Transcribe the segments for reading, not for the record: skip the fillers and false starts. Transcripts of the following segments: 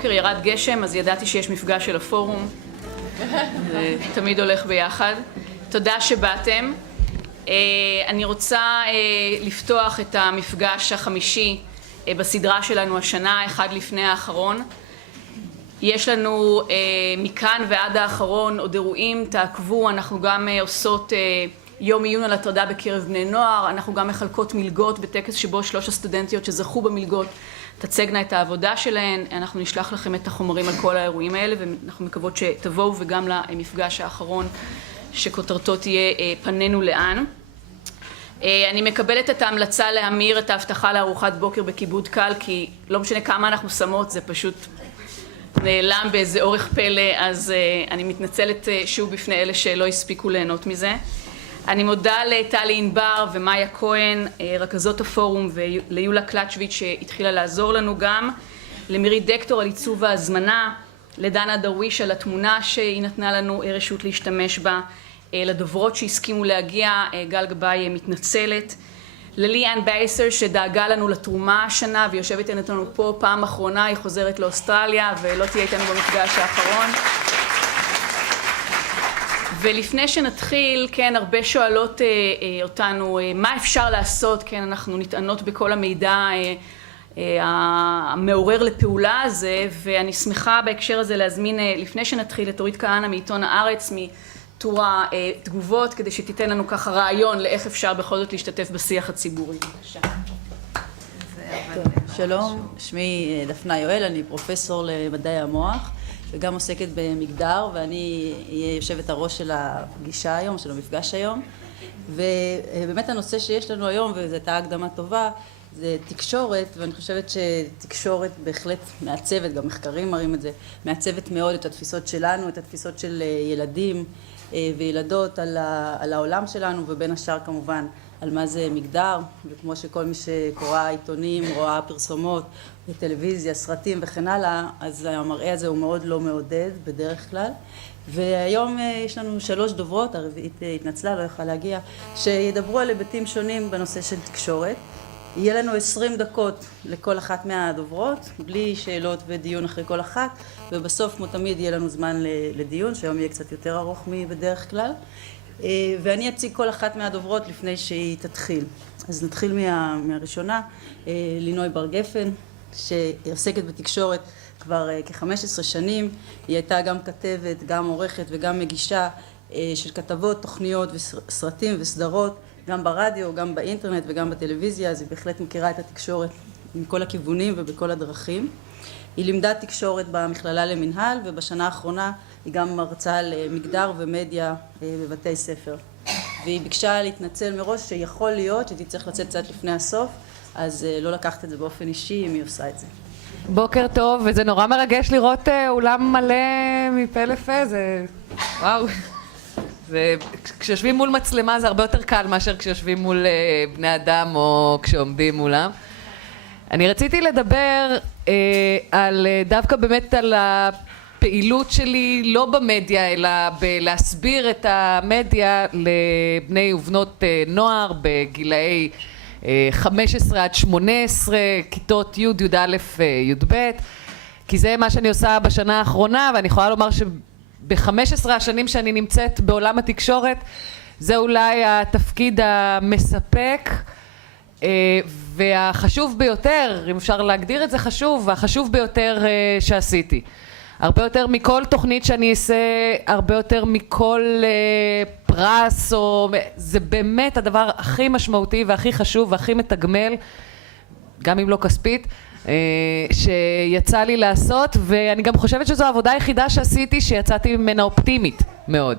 הבוקר ירד גשם, אז ידעתי שיש מפגש של הפורום. זה תמיד הולך ביחד. תודה שבאתם. אני רוצה לפתוח את המפגש החמישי בסדרה שלנו השנה, אחד לפני האחרון. יש לנו מכאן ועד האחרון עוד אירועים, תעקבו, אנחנו גם עושות יום עיון על הטרדה בקרב בני נוער, אנחנו גם מחלקות מלגות בטקס שבו 3 הסטודנטיות שזכו במלגות תצגנה את העבודה שלהן, אנחנו נשלח לכם את החומרים על כל האירועים האלה ואנחנו מקוות שתבואו וגם למפגש האחרון שכותרתו תהיה פנינו לאן. אני מקבלת את ההמלצה להמיר את ההבטחה לארוחת בוקר בכיבוד קל, כי לא משנה כמה אנחנו שמות, זה פשוט נעלם באיזה אורך פלא, אז אני מתנצלת שוב בפני אלה שלא הספיקו ליהנות מזה. אני מודה לטלי ענבר ומאיה כהן, רכזות הפורום, וליולה קלצ'ביץ' שהתחילה לעזור לנו גם, למירי דקטור על עיצוב ההזמנה, לדנה דרוויש על התמונה שהיא נתנה לנו רשות להשתמש בה, לדוברות שהסכימו להגיע, גל גבאי מתנצלת, לליאן בייסר שדאגה לנו לתרומה השנה ויושבת איתנו פה פעם אחרונה, היא חוזרת לאוסטרליה ולא תהיה איתנו במפגש האחרון. ולפני שנתחיל, כן, הרבה שואלות אותנו מה אפשר לעשות, כן, אנחנו נטענות בכל המידע המעורר לפעולה הזה, ואני שמחה בהקשר הזה להזמין לפני שנתחיל את אורית כהנא מעיתון הארץ, טור התגובות, כדי שתיתן לנו ככה רעיון לאיך אפשר בכל זאת להשתתף בשיח הציבורי. בבקשה. שלום, שמי דפנה יואל, אני פרופסור למדעי המוח וגם עוסקת במגדר, ואני אהיה יושבת הראש של הפגישה היום, של המפגש היום. ובאמת הנושא שיש לנו היום, וזו הייתה הקדמה טובה, זה תקשורת, ואני חושבת שתקשורת בהחלט מעצבת, גם מחקרים מראים את זה, מעצבת מאוד את התפיסות שלנו, את התפיסות של ילדים וילדות על העולם שלנו, ובין השאר כמובן על מה זה מגדר, וכמו שכל מי שקורא עיתונים, רואה פרסומות, טלוויזיה, סרטים וכן הלאה, אז המראה הזה הוא מאוד לא מעודד בדרך כלל. והיום יש לנו 3 דוברות, הרביעית התנצלה, לא יכולה להגיע, שידברו על היבטים שונים בנושא של תקשורת. יהיה לנו 20 דקות לכל אחת מהדוברות, בלי שאלות ודיון אחרי כל אחת, ובסוף כמו תמיד יהיה לנו זמן לדיון, שהיום יהיה קצת יותר ארוך מבדרך כלל. ואני אציג כל אחת מהדוברות לפני שהיא תתחיל. אז נתחיל מהראשונה, לינוי בר גפן, שעוסקת בתקשורת כבר כ-15 שנים. היא הייתה גם כתבת, גם עורכת וגם מגישה של כתבות, תוכניות וסרטים וסדרות, גם ברדיו, גם באינטרנט וגם בטלוויזיה, אז היא בהחלט מכירה את התקשורת מכל הכיוונים ובכל הדרכים. היא לימדה תקשורת במכללה למנהל, ובשנה האחרונה היא גם מרצה על מגדר ומדיה בבתי ספר. והיא ביקשה להתנצל מראש שיכול להיות שתצטרך לצאת קצת לפני הסוף, אז לא לקחת את זה באופן אישי אם היא עושה את זה. בוקר טוב, וזה נורא מרגש לראות אולם מלא מפה לפה, זה וואו. וכשיושבים מול מצלמה זה הרבה יותר קל מאשר כשיושבים מול בני אדם או כשעומדים מולם. אני רציתי לדבר דווקא באמת על הפעילות שלי, לא במדיה, אלא בלהסביר את המדיה לבני ובנות נוער בגילאי 15 עד 18, כיתות י', י"א, י"ב, כי זה מה שאני עושה בשנה האחרונה, ואני יכולה לומר ב-15 השנים שאני נמצאת בעולם התקשורת, זה אולי התפקיד המספק והחשוב ביותר, אם אפשר להגדיר את זה חשוב, והחשוב ביותר שעשיתי. הרבה יותר מכל תוכנית שאני אעשה, הרבה יותר מכל פרס, זה באמת הדבר הכי משמעותי והכי חשוב והכי מתגמל, גם אם לא כספית, שיצא לי לעשות, ואני גם חושבת שזו העבודה היחידה שעשיתי שיצאתי ממנה אופטימית מאוד.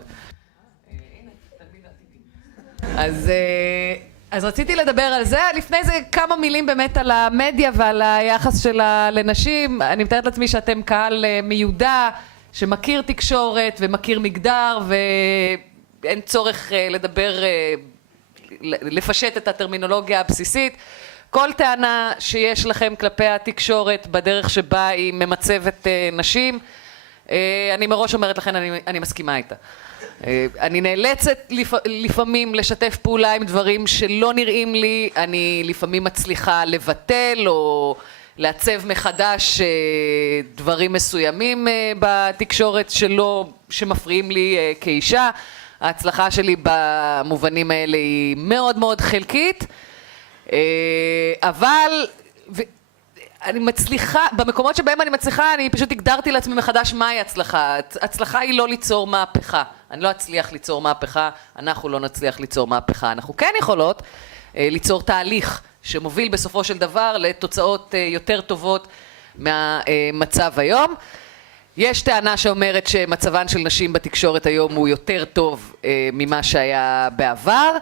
אז רציתי לדבר על זה. לפני זה כמה מילים באמת על המדיה ועל היחס שלה לנשים. אני מתארת לעצמי שאתם קהל מיודע שמכיר תקשורת ומכיר מגדר, ואין צורך לדבר, לפשט את הטרמינולוגיה הבסיסית. כל טענה שיש לכם כלפי התקשורת בדרך שבה היא ממצבת נשים, אני מראש אומרת לכם, אני מסכימה איתה. אני נאלצת לפעמים לשתף פעולה עם דברים שלא נראים לי, אני לפעמים מצליחה לבטל או לעצב מחדש דברים מסוימים בתקשורת שמפריעים לי כאישה. ההצלחה שלי במובנים האלה היא מאוד מאוד חלקית, אבל אני מצליחה, במקומות שבהם אני מצליחה, אני פשוט הגדרתי לעצמי מחדש מהי הצלחה. הצלחה היא לא ליצור מהפכה. אני לא אצליח ליצור מהפכה, אנחנו לא נצליח ליצור מהפכה. אנחנו כן יכולות ליצור תהליך שמוביל בסופו של דבר לתוצאות יותר טובות מהמצב היום. יש טענה שאומרת שמצבן של נשים בתקשורת היום הוא יותר טוב ממה שהיה בעבר.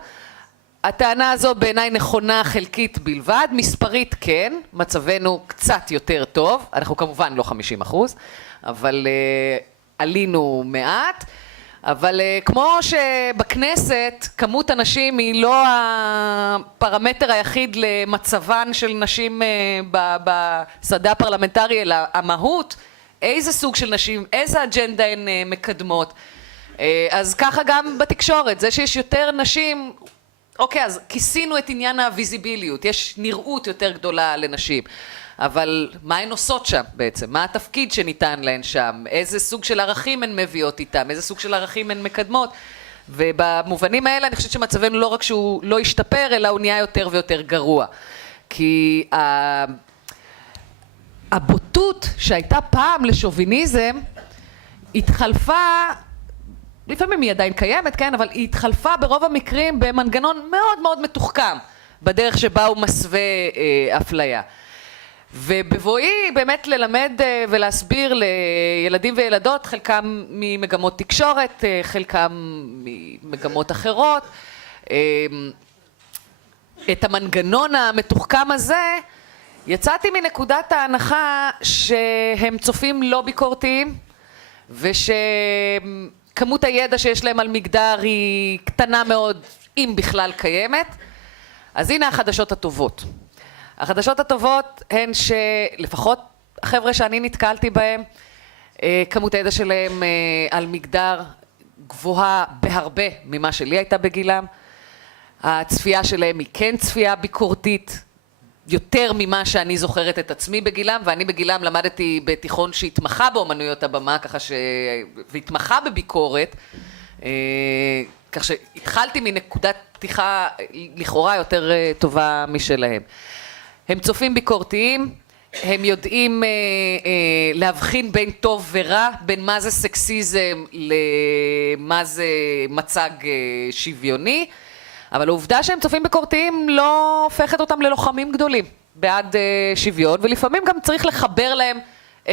הטענה הזו בעיניי נכונה חלקית בלבד, מספרית כן, מצבנו קצת יותר טוב, אנחנו כמובן לא 50%, אבל עלינו מעט, אבל כמו שבכנסת כמות הנשים היא לא הפרמטר היחיד למצבן של נשים בשדה הפרלמנטרי, אלא המהות, איזה סוג של נשים, איזה אג'נדה הן מקדמות. אז ככה גם בתקשורת, זה שיש יותר נשים, אוקיי, אז כיסינו את עניין הוויזיביליות, יש נראות יותר גדולה לנשים, אבל מה הן עושות שם בעצם? מה התפקיד שניתן להן שם? איזה סוג של ערכים הן מביאות איתם? איזה סוג של ערכים הן מקדמות? ובמובנים האלה אני חושבת שמצבנו לא רק שהוא לא השתפר, אלא הוא נהיה יותר ויותר גרוע. כי הבוטות שהייתה פעם לשוביניזם התחלפה, לפעמים היא עדיין קיימת, כן, אבל היא התחלפה ברוב המקרים במנגנון מאוד מאוד מתוחכם בדרך שבה הוא מסווה אפליה. ובבואי באמת ללמד ולהסביר לילדים וילדות, חלקם ממגמות תקשורת, חלקם ממגמות אחרות, את המנגנון המתוחכם הזה, יצאתי מנקודת ההנחה שהם צופים לא ביקורתיים, ושכמות הידע שיש להם על מגדר היא קטנה מאוד, אם בכלל קיימת. אז הנה החדשות הטובות. החדשות הטובות הן שלפחות החבר'ה שאני נתקלתי בהם, כמות הידע שלהם על מגדר גבוהה בהרבה ממה שלי הייתה בגילם. הצפייה שלהם היא כן צפייה ביקורתית, יותר ממה שאני זוכרת את עצמי בגילם, ואני בגילם למדתי בתיכון שהתמחה באומנויות הבמה, ככה והתמחה בביקורת, כך שהתחלתי מנקודת פתיחה לכאורה יותר טובה משלהם. הם צופים ביקורתיים, הם יודעים להבחין בין טוב ורע, בין מה זה סקסיזם למה זה מצג שוויוני, אבל העובדה שהם צופים ביקורתיים לא הופכת אותם ללוחמים גדולים בעד שוויון, ולפעמים גם צריך לחבר להם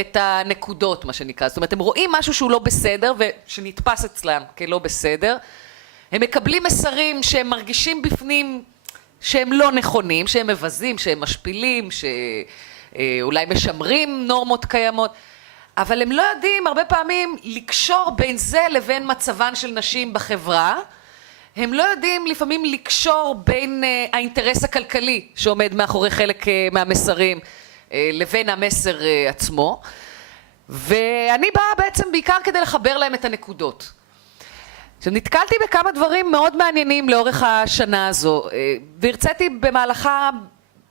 את הנקודות, מה שנקרא. זאת אומרת, הם רואים משהו שהוא לא בסדר ושנתפס אצלם כלא בסדר, הם מקבלים מסרים שהם מרגישים בפנים שהם לא נכונים, שהם מבזים, שהם משפילים, שאולי משמרים נורמות קיימות, אבל הם לא יודעים הרבה פעמים לקשור בין זה לבין מצבן של נשים בחברה, הם לא יודעים לפעמים לקשור בין האינטרס הכלכלי שעומד מאחורי חלק מהמסרים לבין המסר עצמו, ואני באה בעצם בעיקר כדי לחבר להם את הנקודות. עכשיו, נתקלתי בכמה דברים מאוד מעניינים לאורך השנה הזו, והרציתי במהלכה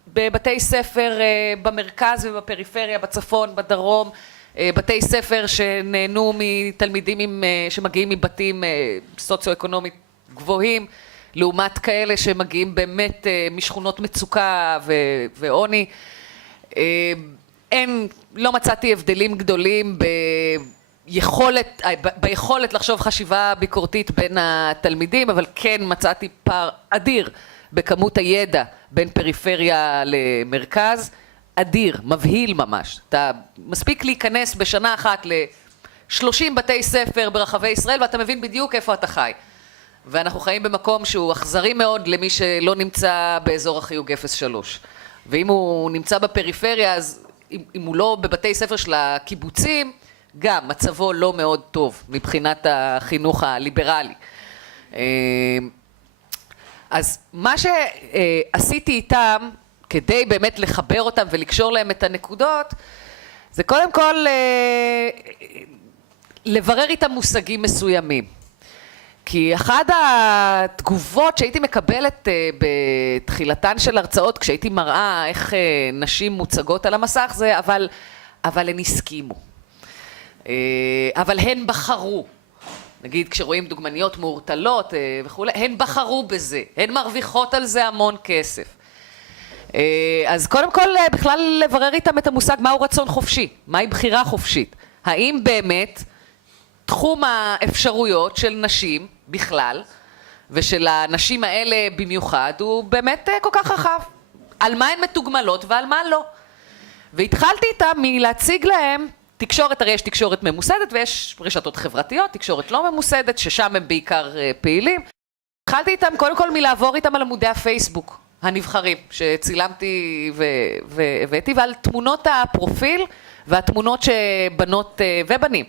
בבתי ספר במרכז ובפריפריה, בצפון, בדרום, בתי ספר שנהנו מתלמידים שמגיעים מבתים סוציו-אקונומית גבוהים, לעומת כאלה שמגיעים באמת משכונות מצוקה ועוני. לא מצאתי הבדלים גדולים ביכולת לחשוב חשיבה ביקורתית בין התלמידים, אבל כן מצאתי פער אדיר בכמות הידע בין פריפריה למרכז, אדיר, מבהיל ממש. אתה מספיק להיכנס בשנה אחת ל-30 בתי ספר ברחבי ישראל ואתה מבין בדיוק איפה אתה חי. ואנחנו חיים במקום שהוא אכזרי מאוד למי שלא נמצא באזור החיוג 03. ואם הוא נמצא בפריפריה, אז אם הוא לא בבתי ספר של הקיבוצים, גם מצבו לא מאוד טוב מבחינת החינוך הליברלי. אז מה שעשיתי איתם, כדי באמת לחבר אותם ולקשור להם את הנקודות, זה קודם כל לברר איתם מושגים מסוימים. כי אחת התגובות שהייתי מקבלת בתחילתן של הרצאות, כשהייתי מראה איך נשים מוצגות על המסך, זה אבל הן הסכימו. אבל הן בחרו. נגיד כשרואים דוגמניות מעורטלות וכו', הן בחרו בזה, הן מרוויחות על זה המון כסף. אז קודם כל בכלל לברר איתם את המושג מהו רצון חופשי, מהי בחירה חופשית. האם באמת תחום האפשרויות של נשים בכלל, ושל הנשים האלה במיוחד, הוא באמת כל כך רחב. על מה הן מתוגמלות ועל מה לא. והתחלתי איתם מלהציג להם תקשורת, הרי יש תקשורת ממוסדת ויש רשתות חברתיות, תקשורת לא ממוסדת, ששם הם בעיקר פעילים. התחלתי איתם קודם כל מלעבור איתם על עמודי הפייסבוק הנבחרים, שצילמתי והבאתי, ועל תמונות הפרופיל והתמונות שבנות ובנים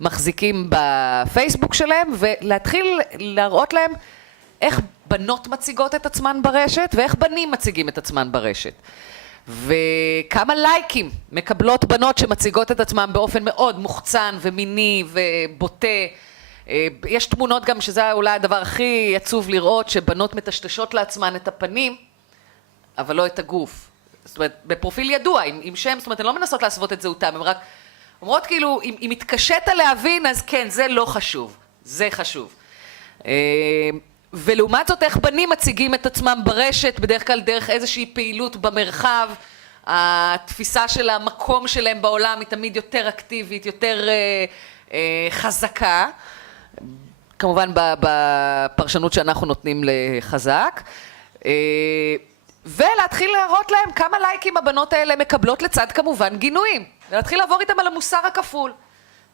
מחזיקים בפייסבוק שלהם, ולהתחיל להראות להם איך בנות מציגות את עצמן ברשת ואיך בנים מציגים את עצמן ברשת. וכמה לייקים מקבלות בנות שמציגות את עצמן באופן מאוד מוחצן ומיני ובוטה. יש תמונות גם שזה אולי הדבר הכי עצוב לראות, שבנות מטשטשות לעצמן את הפנים, אבל לא את הגוף. זאת אומרת, בפרופיל ידוע, עם שם, זאת אומרת, הן לא מנסות להסוות את זהותם, הן רק אומרות כאילו, אם מתקשית להבין, אז כן, זה לא חשוב, זה חשוב. ולעומת זאת, איך בנים מציגים את עצמם ברשת, בדרך כלל דרך איזושהי פעילות במרחב, התפיסה של המקום שלהם בעולם היא תמיד יותר אקטיבית, יותר חזקה, כמובן בפרשנות שאנחנו נותנים לחזק, ולהתחיל להראות להם כמה לייקים הבנות האלה מקבלות לצד כמובן גינויים, ולהתחיל לעבור איתם על המוסר הכפול.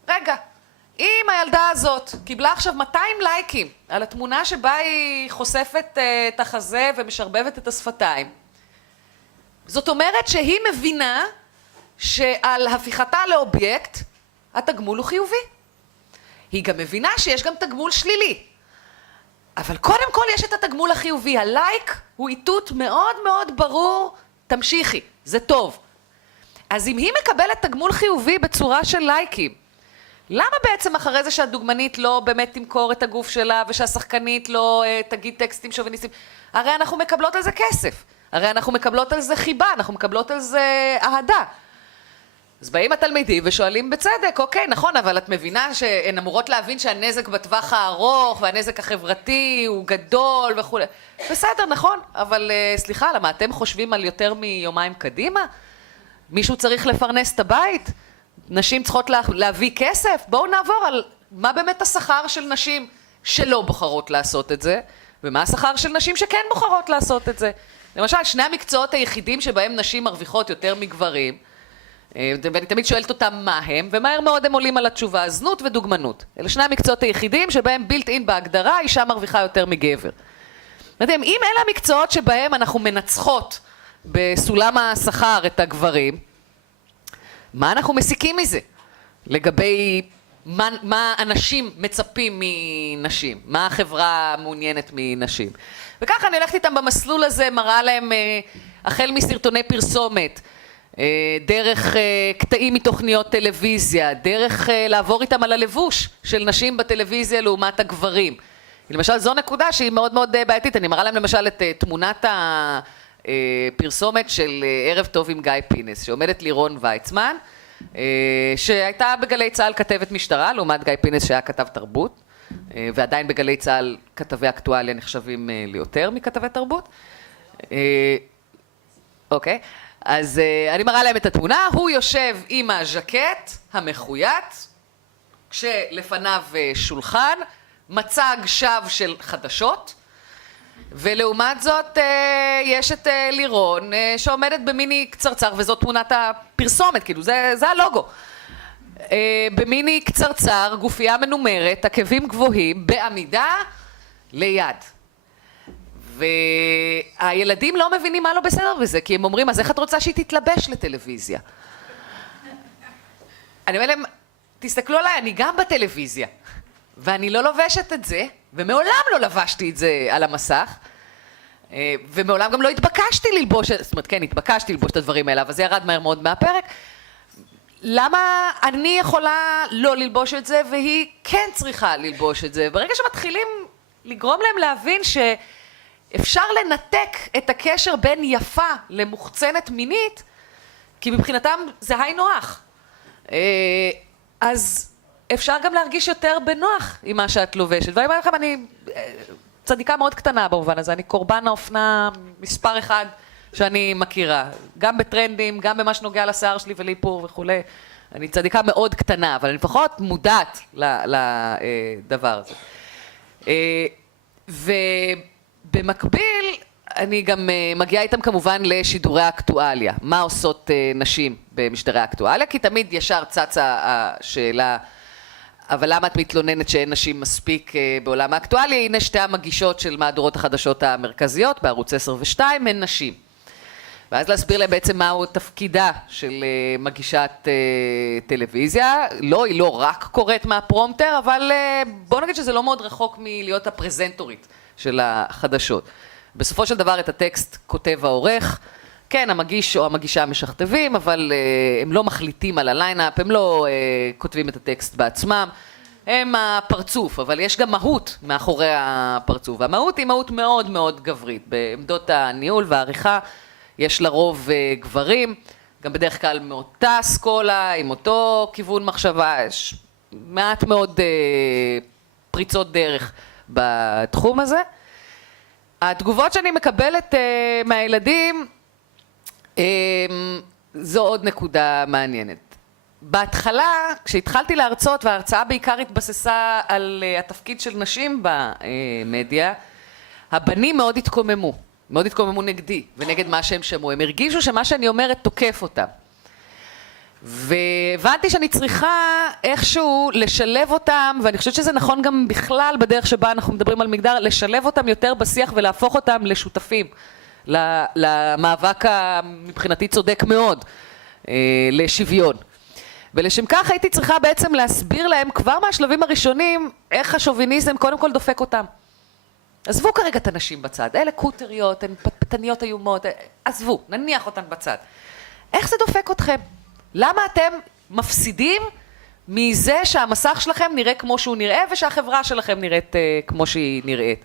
רגע, אם הילדה הזאת קיבלה עכשיו 200 לייקים על התמונה שבה היא חושפת את החזה ומשרבבת את השפתיים, זאת אומרת שהיא מבינה שעל הפיכתה לאובייקט התגמול הוא חיובי. היא גם מבינה שיש גם תגמול שלילי. אבל קודם כל יש את התגמול החיובי. הלייק הוא איתות מאוד מאוד ברור, תמשיכי, זה טוב. אז אם היא מקבלת תגמול חיובי בצורה של לייקים, למה בעצם אחרי זה שהדוגמנית לא באמת תמכור את הגוף שלה, ושהשחקנית לא תגיד טקסטים שוביניסטיים? הרי אנחנו מקבלות על זה כסף, הרי אנחנו מקבלות על זה חיבה, אנחנו מקבלות על זה אהדה. אז באים התלמידים ושואלים בצדק, אוקיי, נכון, אבל את מבינה שהן אמורות להבין שהנזק בטווח הארוך והנזק החברתי הוא גדול וכו'. בסדר, נכון, אבל סליחה, למה אתם חושבים על יותר מיומיים קדימה? מישהו צריך לפרנס את הבית? נשים צריכות להביא כסף? בואו נעבור על מה באמת השכר של נשים שלא בוחרות לעשות את זה, ומה השכר של נשים שכן בוחרות לעשות את זה. למשל, שני המקצועות היחידים שבהם נשים מרוויחות יותר מגברים, ואני תמיד שואלת אותם מה הם, ומהר מאוד הם עולים על התשובה, זנות ודוגמנות. אלה שני המקצועות היחידים שבהם בילט אין בהגדרה, אישה מרוויחה יותר מגבר. אם אלה המקצועות שבהם אנחנו מנצחות בסולם השכר את הגברים, מה אנחנו מסיקים מזה? לגבי מה אנשים מצפים מנשים, מה החברה מעוניינת מנשים. וככה אני הולכת איתם במסלול הזה, מראה להם החל מסרטוני פרסומת, דרך קטעים מתוכניות טלוויזיה, דרך לעבור איתם על הלבוש של נשים בטלוויזיה לעומת הגברים. למשל, זו נקודה שהיא מאוד מאוד בעייתית. אני מראה להם למשל את תמונת הפרסומת של ערב טוב עם גיא פינס, שעומדת לירון ויצמן, שהייתה בגלי צהל כתבת משטרה, לעומת גיא פינס שהיה כתב תרבות, ועדיין בגלי צהל כתבי אקטואליה נחשבים ליותר מכתבי תרבות. אוקיי. אז אני מראה להם את התמונה, הוא יושב עם הז'קט המחויט, כשלפניו שולחן, מצג שווא של חדשות, ולעומת זאת יש את לירון שעומדת במיני קצרצר, וזאת תמונת הפרסומת, כאילו זה הלוגו. במיני קצרצר, גופייה מנומרת, עקבים גבוהים, בעמידה ליד. והילדים לא מבינים מה לא בסדר בזה, כי הם אומרים, אז איך את רוצה שהיא תתלבש לטלוויזיה? אני אומר להם, תסתכלו עליי, אני גם בטלוויזיה, ואני לא לובשת את זה, ומעולם לא לבשתי את זה על המסך, ומעולם גם לא התבקשתי ללבוש, זאת אומרת, כן, התבקשתי ללבוש את הדברים האלה, אבל זה ירד מהר מאוד מהפרק. למה אני יכולה לא ללבוש את זה והיא כן צריכה ללבוש את זה? ברגע שמתחילים לגרום להם להבין שאפשר לנתק את הקשר בין יפה למוחצנת מינית, כי מבחינתם זה היי נוח, אז אפשר גם להרגיש יותר בנוח עם מה שאת לובשת. ואני אומר לכם, אני צדיקה מאוד קטנה במובן הזה, אני קורבן האופנה מספר אחד שאני מכירה, גם בטרנדים, גם במה שנוגע לשיער שלי ולאיפור וכולי. אני צדיקה מאוד קטנה, אבל אני לפחות מודעת לדבר הזה. ובמקביל, אני גם מגיעה איתם כמובן לשידורי האקטואליה. מה עושות נשים במשדרי האקטואליה? כי תמיד ישר צצה השאלה, אבל למה את מתלוננת שאין נשים מספיק בעולם האקטואליה? הנה שתי המגישות של מהדורות החדשות המרכזיות, בערוץ 10 ו-2, הן נשים. ואז להסביר להם בעצם מהו תפקידה של מגישת טלוויזיה. לא, היא לא רק קוראת מהפרומטר, אבל בוא נגיד שזה לא מאוד רחוק מלהיות הפרזנטורית של החדשות. בסופו של דבר את הטקסט כותב העורך, כן, המגיש או המגישה משכתבים, אבל הם לא מחליטים על הליינאפ, הם לא כותבים את הטקסט בעצמם, הם הפרצוף, אבל יש גם מהות מאחורי הפרצוף, והמהות היא מהות מאוד מאוד גברית. בעמדות הניהול והעריכה יש לרוב גברים, גם בדרך כלל מאותה אסכולה, עם אותו כיוון מחשבה, יש מעט מאוד פריצות דרך בתחום הזה. התגובות שאני מקבלת מהילדים, זו עוד נקודה מעניינת. בהתחלה, כשהתחלתי להרצות, וההרצאה בעיקר התבססה על התפקיד של נשים במדיה, הבנים מאוד התקוממו נגדי ונגד מה שהם שמעו. הם הרגישו שמה שאני אומרת תוקף אותם. והבנתי שאני צריכה איכשהו לשלב אותם, ואני חושבת שזה נכון גם בכלל בדרך שבה אנחנו מדברים על מגדר, לשלב אותם יותר בשיח ולהפוך אותם לשותפים, למאבק מבחינתי צודק מאוד, לשוויון. ולשם כך הייתי צריכה בעצם להסביר להם כבר מהשלבים הראשונים איך השוביניזם קודם כל דופק אותם. עזבו כרגע את הנשים בצד, אלה קוטריות, הן פטפטניות איומות, עזבו, נניח אותן בצד. איך זה דופק אתכם? למה אתם מפסידים מזה שהמסך שלכם נראה כמו שהוא נראה ושהחברה שלכם נראית כמו שהיא נראית?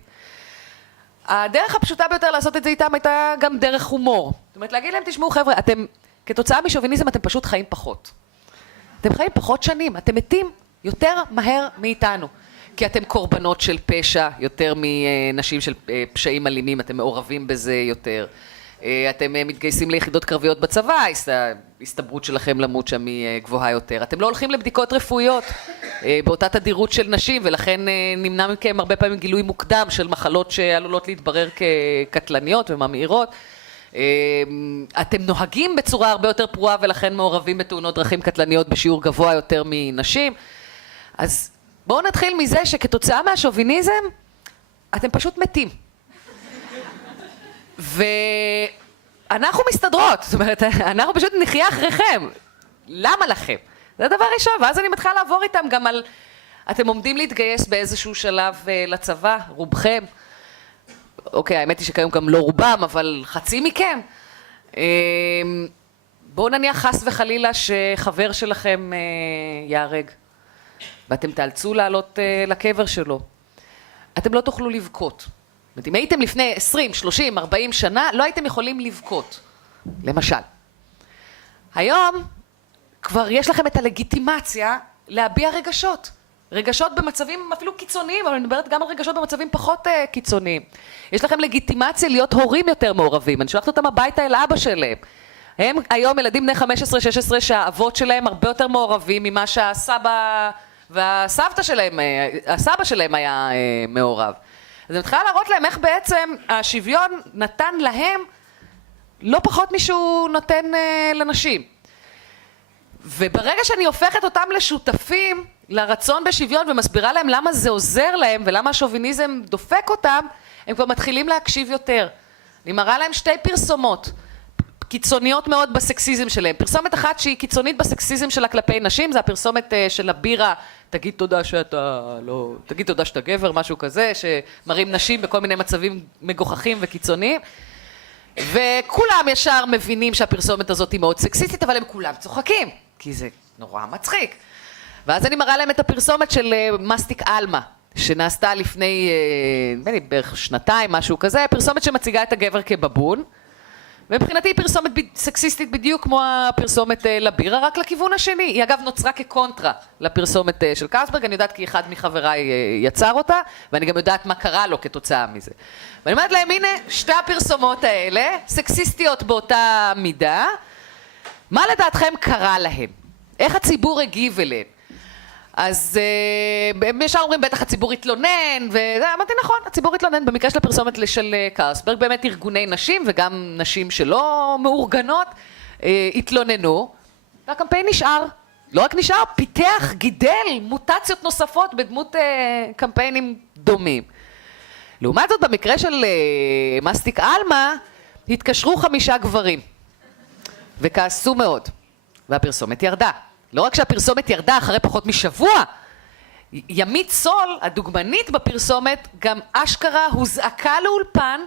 הדרך הפשוטה ביותר לעשות את זה איתם הייתה גם דרך הומור. זאת אומרת, להגיד להם, תשמעו חבר'ה, אתם, כתוצאה משוביניזם אתם פשוט חיים פחות. אתם חיים פחות שנים, אתם מתים יותר מהר מאיתנו. כי אתם קורבנות של פשע יותר מנשים של פשעים אלימים, אתם מעורבים בזה יותר. אתם מתגייסים ליחידות קרביות בצבא, ההסתברות שלכם למות שם היא גבוהה יותר. אתם לא הולכים לבדיקות רפואיות באותה תדירות של נשים, ולכן נמנע מכם הרבה פעמים גילוי מוקדם של מחלות שעלולות להתברר כקטלניות וממאירות. אתם נוהגים בצורה הרבה יותר פרועה, ולכן מעורבים בתאונות דרכים קטלניות בשיעור גבוה יותר מנשים. אז בואו נתחיל מזה שכתוצאה מהשוביניזם, אתם פשוט מתים. ואנחנו מסתדרות, זאת אומרת, אנחנו פשוט נחיה אחריכם. למה לכם? זה הדבר ראשון, ואז אני מתחילה לעבור איתם גם על, אתם עומדים להתגייס באיזשהו שלב לצבא, רובכם. אוקיי, האמת היא שכיום גם לא רובם, אבל חצי מכם. בואו נניח חס וחלילה שחבר שלכם יהרג, ואתם תאלצו לעלות לקבר שלו. אתם לא תוכלו לבכות. זאת אומרת, אם הייתם לפני 20, 30, 40 שנה, לא הייתם יכולים לבכות. למשל. היום כבר יש לכם את הלגיטימציה להביע רגשות. רגשות במצבים אפילו קיצוניים, אבל אני מדברת גם על רגשות במצבים פחות קיצוניים. יש לכם לגיטימציה להיות הורים יותר מעורבים. אני שולחת אותם הביתה אל אבא שלהם. הם היום ילדים בני 15-16 שהאבות שלהם הרבה יותר מעורבים ממה שהסבא והסבתא שלהם, הסבא שלהם היה מעורב. אז אני מתחילה להראות להם איך בעצם השוויון נתן להם לא פחות משהו נותן לנשים. וברגע שאני הופכת אותם לשותפים לרצון בשוויון ומסבירה להם למה זה עוזר להם ולמה השוביניזם דופק אותם, הם כבר מתחילים להקשיב יותר. אני מראה להם שתי פרסומות קיצוניות מאוד בסקסיזם שלהם. פרסומת אחת שהיא קיצונית בסקסיזם שלה כלפי נשים, זה הפרסומת של הבירה, תגיד תודה שאתה לא, תגיד תודה שאתה גבר, משהו כזה, שמראים נשים בכל מיני מצבים מגוחכים וקיצוניים. וכולם ישר מבינים שהפרסומת הזאת היא מאוד סקסיסטית, אבל הם כולם צוחקים, כי זה נורא מצחיק. ואז אני מראה להם את הפרסומת של מסטיק אלמה, שנעשתה לפני, בערך שנתיים, משהו כזה, פרסומת שמציגה את הגבר כבבון, ומבחינתי היא פרסומת סקסיסטית בדיוק כמו הפרסומת לבירה, רק לכיוון השני. היא אגב נוצרה כקונטרה לפרסומת של קרלסברג, אני יודעת כי אחד מחבריי יצר אותה, ואני גם יודעת מה קרה לו כתוצאה מזה. ואני אומרת להם, הנה, שתי הפרסומות האלה, סקסיסטיות באותה מידה, מה לדעתכם קרה להם? איך הציבור הגיב אליהם? אז הם ישר אומרים, בטח הציבור התלונן, ואמרתי נכון, הציבור התלונן. במקרה של הפרסומת של קרלסברג, באמת ארגוני נשים וגם נשים שלא מאורגנות התלוננו, והקמפיין נשאר. לא רק נשאר, פיתח, גידל מוטציות נוספות בדמות קמפיינים דומים. לעומת זאת, במקרה של מסטיק אלמה, התקשרו 5 גברים, וכעסו מאוד, והפרסומת ירדה. לא רק שהפרסומת ירדה אחרי פחות משבוע, ימית סול, הדוגמנית בפרסומת, גם אשכרה הוזעקה לאולפן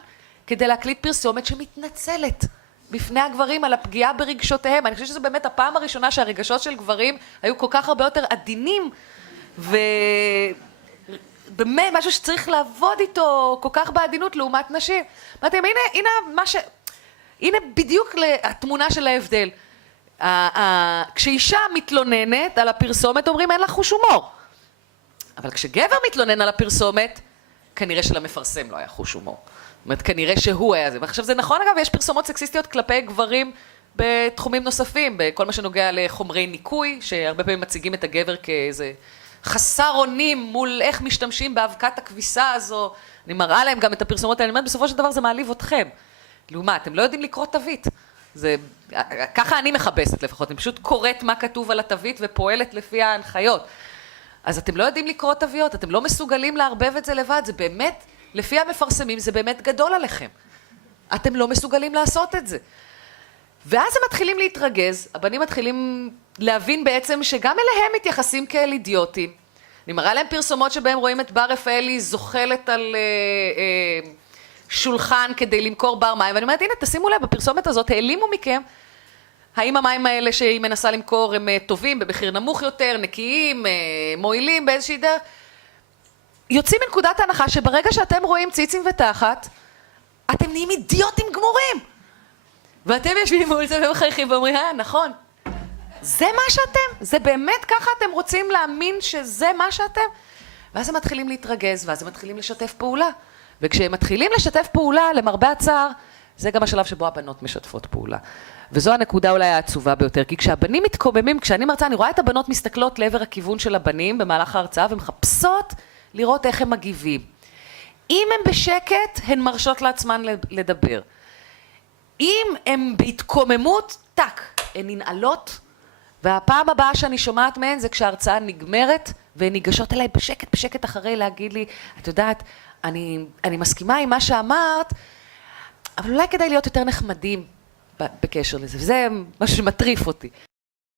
כדי להקליט פרסומת שמתנצלת בפני הגברים על הפגיעה ברגשותיהם. אני חושבת שזו באמת הפעם הראשונה שהרגשות של גברים היו כל כך הרבה יותר עדינים, ובאמת משהו שצריך לעבוד איתו כל כך בעדינות לעומת נשים. אמרתי, הנה בדיוק התמונה של ההבדל. כשאישה מתלוננת על הפרסומת אומרים אין לה חוש הומור, אבל כשגבר מתלונן על הפרסומת כנראה שלמפרסם לא היה חוש הומור. זאת אומרת, כנראה שהוא היה זה. ועכשיו זה נכון אגב, יש פרסומות סקסיסטיות כלפי גברים בתחומים נוספים, בכל מה שנוגע לחומרי ניקוי, שהרבה פעמים מציגים את הגבר כאיזה חסר אונים מול איך משתמשים באבקת הכביסה הזו. אני מראה להם גם את הפרסומות האלה, בסופו של דבר זה מעליב אתכם. לעומת, הם לא יודעים לקרוא תווית. זה, ככה אני מחפשת לפחות, אני פשוט קוראת מה כתוב על התווית ופועלת לפי ההנחיות. אז אתם לא יודעים לקרוא תוויות, אתם לא מסוגלים לערבב את זה לבד, זה באמת, לפי המפרסמים, זה באמת גדול עליכם. אתם לא מסוגלים לעשות את זה. ואז הם מתחילים להתרגז, הבנים מתחילים להבין בעצם שגם אליהם מתייחסים כאל אידיוטים. אני מראה להם פרסומות שבהם רואים את בר רפאלי זוחלת על שולחן כדי למכור בר מים, ואני אומרת, הנה, תשימו לב, בפרסומת הזאת העלימו מכם, האם המים האלה שהיא מנסה למכור הם טובים, במחיר נמוך יותר, נקיים, מועילים באיזושהי דרך. יוצאים מנקודת ההנחה שברגע שאתם רואים ציצים ותחת, אתם נהיים אידיוטים גמורים. ואתם יושבים מול זה ומחייכים ואומרים, נכון, זה מה שאתם? זה באמת ככה אתם רוצים להאמין שזה מה שאתם? ואז הם מתחילים להתרגז, ואז הם מתחילים לשתף פעולה. וכשהם מתחילים לשתף פעולה, למרבה הצער, זה גם השלב שבו הבנות משתפות פעולה. וזו הנקודה אולי העצובה ביותר, כי כשהבנים מתקוממים, כשאני מרצה, אני רואה את הבנות מסתכלות לעבר הכיוון של הבנים במהלך ההרצאה, ומחפשות לראות איך הם מגיבים. אם הם בשקט, הן מרשות לעצמן לדבר. אם הם בהתקוממות, טק, הן ננעלות, והפעם הבאה שאני שומעת מהן זה כשההרצאה נגמרת, והן ניגשות אליי בשקט אחרי להגיד לי, את יודעת, אני מסכימה עם מה שאמרת, אבל אולי כדאי להיות יותר נחמדים בקשר לזה, וזה משהו שמטריף אותי.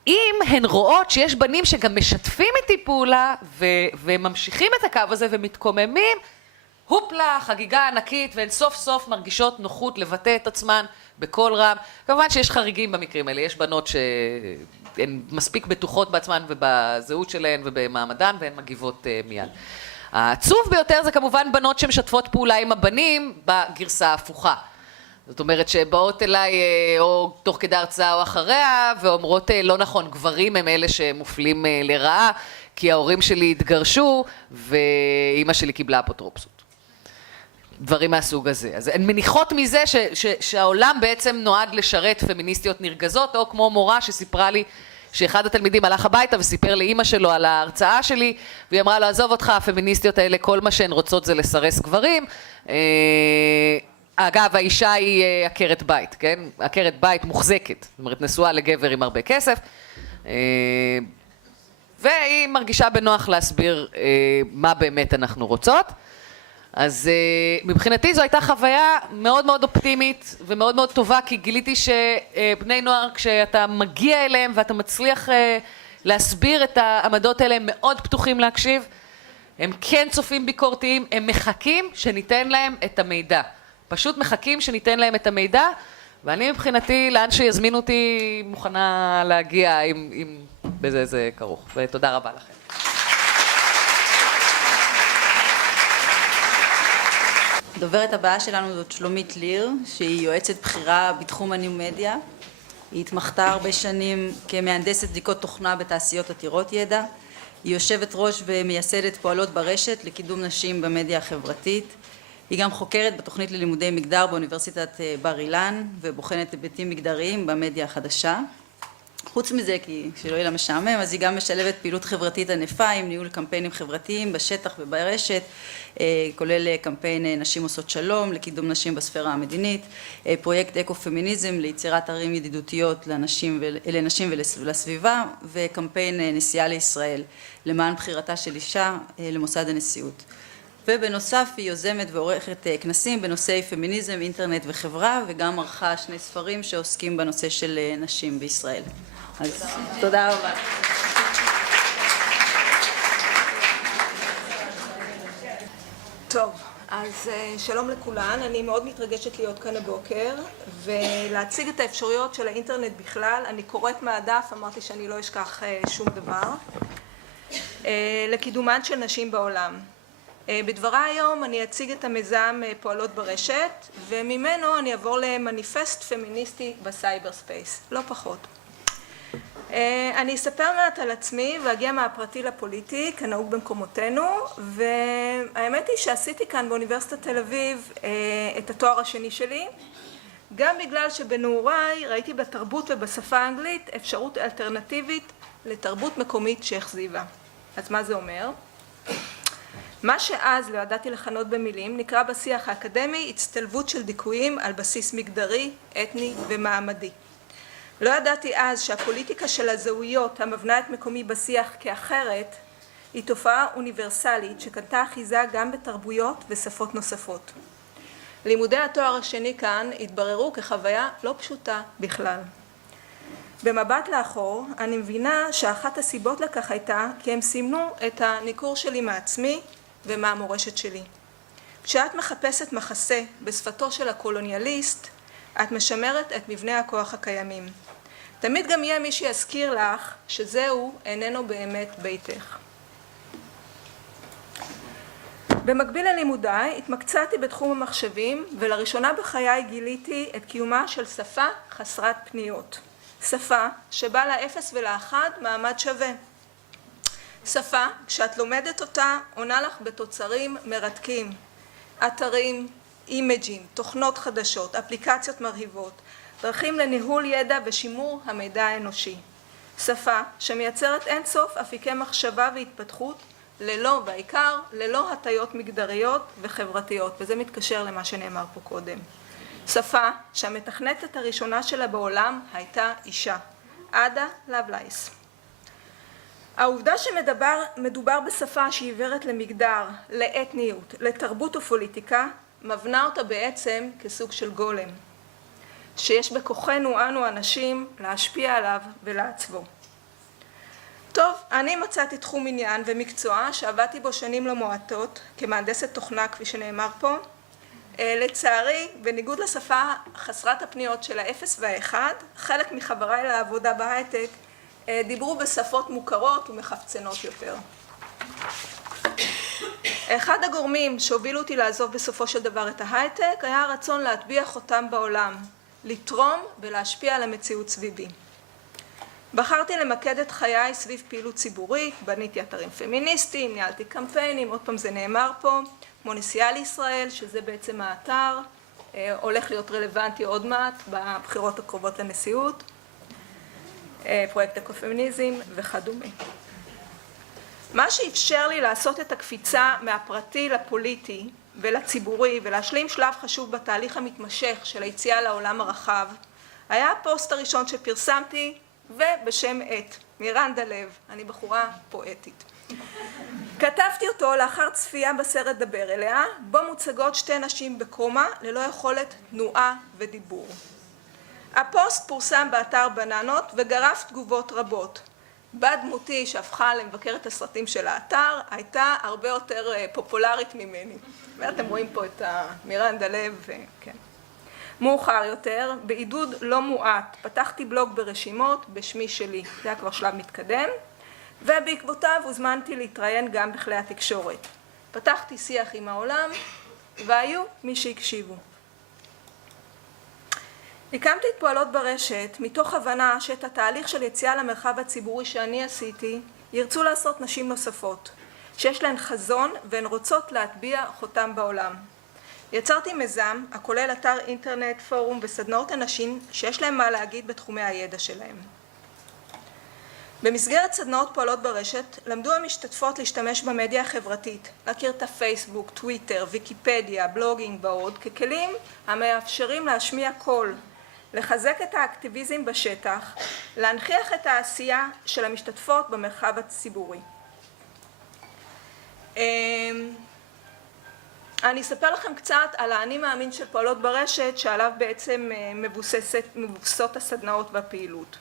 אם הן רואות שיש בנים שגם משתפים איתי פעולה, וממשיכים את הקו הזה ומתקוממים, הופלה, חגיגה ענקית, והן סוף סוף מרגישות נוחות לבטא את עצמן בכל רם. כמובן שיש חריגים במקרים האלה, יש בנות שהן מספיק בטוחות בעצמן ובזהות שלהן ובמעמדן, והן מגיבות מיד. העצוב ביותר זה כמובן בנות שמשתפות פעולה עם הבנים בגרסה ההפוכה. זאת אומרת שבאות אליי או תוך כדי הרצאה או אחריה ואומרות לא נכון, גברים הם אלה שמופלים לרעה כי ההורים שלי התגרשו ואימא שלי קיבלה אפוטרופסות. דברים מהסוג הזה. אז הן מניחות מזה שהעולם בעצם נועד לשרת פמיניסטיות נרגזות, או כמו מורה שסיפרה לי שאחד התלמידים הלך הביתה וסיפר לאימא שלו על ההרצאה שלי, והיא אמרה לו, עזוב אותך, הפמיניסטיות האלה, כל מה שהן רוצות זה לסרס גברים. אגב, האישה היא עקרת בית, כן? עקרת בית מוחזקת, זאת אומרת, נשואה לגבר עם הרבה כסף, והיא מרגישה בנוח להסביר מה באמת אנחנו רוצות. אז מבחינתי זו הייתה חוויה מאוד מאוד אופטימית ומאוד מאוד טובה, כי גיליתי שבני נוער, כשאתה מגיע אליהם ואתה מצליח להסביר את העמדות האלה, הם מאוד פתוחים להקשיב, הם כן צופים ביקורתיים, הם מחכים שניתן להם את המידע. פשוט מחכים שניתן להם את המידע, ואני מבחינתי, לאן שיזמינו אותי, מוכנה להגיע עם בזה זה כרוך. ותודה רבה לכם. הדוברת הבאה שלנו זאת שלומית ליר, שהיא יועצת בכירה בתחום הניו-מדיה. היא התמחתה הרבה שנים כמהנדסת בדיקות תוכנה בתעשיות עתירות ידע. היא יושבת ראש ומייסדת פועלות ברשת לקידום נשים במדיה החברתית. היא גם חוקרת בתוכנית ללימודי מגדר באוניברסיטת בר אילן, ובוחנת היבטים מגדריים במדיה החדשה. חוץ מזה, כי שלא יהיה לה משעמם, אז היא גם משלבת פעילות חברתית ענפה עם ניהול קמפיינים חברתיים בשטח וברשת, כולל קמפיין נשים עושות שלום לקידום נשים בספירה המדינית, פרויקט אקו-פמיניזם ליצירת ערים ידידותיות לנשים ולסביבה, וקמפיין נסיעה לישראל למען בחירתה של אישה למוסד הנשיאות. ובנוסף היא יוזמת ועורכת כנסים בנושאי פמיניזם, אינטרנט וחברה, וגם ערכה 2 ספרים שעוסקים בנושא של נשים בישראל. אז תודה רבה. טוב, אז שלום לכולן, אני מאוד מתרגשת להיות כאן הבוקר ולהציג את האפשרויות של האינטרנט בכלל. אני קוראת מהדף, אמרתי שאני לא אשכח שום דבר. לקידומן של נשים בעולם. בדבריי היום אני אציג את המיזם פועלות ברשת, וממנו אני אעבור למניפסט פמיניסטי בסייבר ספייס, לא פחות. אני אספר מעט על עצמי ואגיע מהפרטי לפוליטי, כנהוג במקומותינו, והאמת היא שעשיתי כאן באוניברסיטת תל אביב את התואר השני שלי, גם בגלל שבנעוריי ראיתי בתרבות ובשפה האנגלית אפשרות אלטרנטיבית לתרבות מקומית שהחזיבה. אז מה זה אומר? מה שאז לא ידעתי לכנות במילים נקרא בשיח האקדמי הצטלבות של דיכויים על בסיס מגדרי, אתני ומעמדי. לא ידעתי אז שהפוליטיקה של הזהויות המבנה את מקומי בשיח כאחרת היא תופעה אוניברסלית שקנתה אחיזה גם בתרבויות ושפות נוספות. לימודי התואר השני כאן התבררו כחוויה לא פשוטה בכלל. במבט לאחור אני מבינה שאחת הסיבות לכך הייתה כי הם סימנו את הניכור שלי מעצמי ומהמורשת שלי. כשאת מחפשת מחסה בשפתו של הקולוניאליסט, את משמרת את מבנה הכוח הקיימים. תמיד גם יהיה מי שיזכיר לך שזהו איננו באמת ביתך. במקביל ללימודיי התמקצעתי בתחום המחשבים, ולראשונה בחיי גיליתי את קיומה של שפה חסרת פניות. שפה שבה לאפס ולאחד מעמד שווה. שפה, כשאת לומדת אותה, עונה לך בתוצרים מרתקים. אתרים, אימג'ים, תוכנות חדשות, אפליקציות מרהיבות, דרכים לניהול ידע ושימור המידע האנושי. שפה שמייצרת אין סוף אפיקי מחשבה והתפתחות, ללא, בעיקר, ללא הטיות מגדריות וחברתיות, וזה מתקשר למה שנאמר פה קודם. שפה שהמתכנתת הראשונה שלה בעולם הייתה אישה, עדה לבלייס. העובדה שמדובר בשפה שהיא עיוורת למגדר, לאתניות, לתרבות ופוליטיקה, מבנה אותה בעצם כסוג של גולם, שיש בכוחנו אנו אנשים להשפיע עליו ולעצבו. טוב, אני מצאתי תחום עניין ומקצוע שעבדתי בו שנים לא מועטות, כמהנדסת תוכנה כפי שנאמר פה. לצערי, בניגוד לשפה חסרת הפניות של האפס והאחד, חלק מחבריי לעבודה בהייטק דיברו בשפות מוכרות ומחפצנות יותר. אחד הגורמים שהובילו אותי לעזוב בסופו של דבר את ההייטק היה הרצון להטביע חותם בעולם, לתרום ולהשפיע על המציאות סביבי. בחרתי למקד את חיי סביב פעילות ציבורית, בניתי אתרים פמיניסטיים, ניהלתי קמפיינים, עוד פעם זה נאמר פה, כמו נסיעה לישראל, שזה בעצם האתר, הולך להיות רלוונטי עוד מעט בבחירות הקרובות לנשיאות, פרויקט אקו-פמיניזם וכדומה. מה שאפשר לי לעשות את הקפיצה מהפרטי לפוליטי ולציבורי ולהשלים שלב חשוב בתהליך המתמשך של היציאה לעולם הרחב, היה הפוסט הראשון שפרסמתי ובשם עת, מירנדה לב, אני בחורה פואטית. כתבתי אותו לאחר צפייה בסרט דבר אליה, בו מוצגות 2 נשים בקומה ללא יכולת תנועה ודיבור. הפוסט פורסם באתר בננות וגרף תגובות רבות. בת דמותי שהפכה למבקרת הסרטים של האתר הייתה הרבה יותר פופולרית ממני. ואתם רואים פה את מירנדה לב, כן. מאוחר יותר, בעידוד לא מועט, פתחתי בלוג ברשימות בשמי שלי, זה היה כבר שלב מתקדם, ובעקבותיו הוזמנתי להתראיין גם בכלי התקשורת. פתחתי שיח עם העולם, והיו מי שהקשיבו. הקמתי את פועלות ברשת מתוך הבנה שאת התהליך של יציאה למרחב הציבורי שאני עשיתי, ירצו לעשות נשים נוספות, שיש להן חזון והן רוצות להטביע חותם בעולם. יצרתי מיזם הכולל אתר אינטרנט, פורום וסדנאות לנשים שיש להם מה להגיד בתחומי הידע שלהם. במסגרת סדנאות פועלות ברשת למדו המשתתפות להשתמש במדיה החברתית, להכיר את הפייסבוק, טוויטר, ויקיפדיה, בלוגינג ועוד, ככלים המאפשרים להשמיע קול, לחזק את האקטיביזם בשטח, להנכיח את העשייה של המשתתפות במרחב הציבורי. אני אספר לכם קצת על האני מאמין של פועלות ברשת, שעליו בעצם מבוססות הסדנאות והפעילות.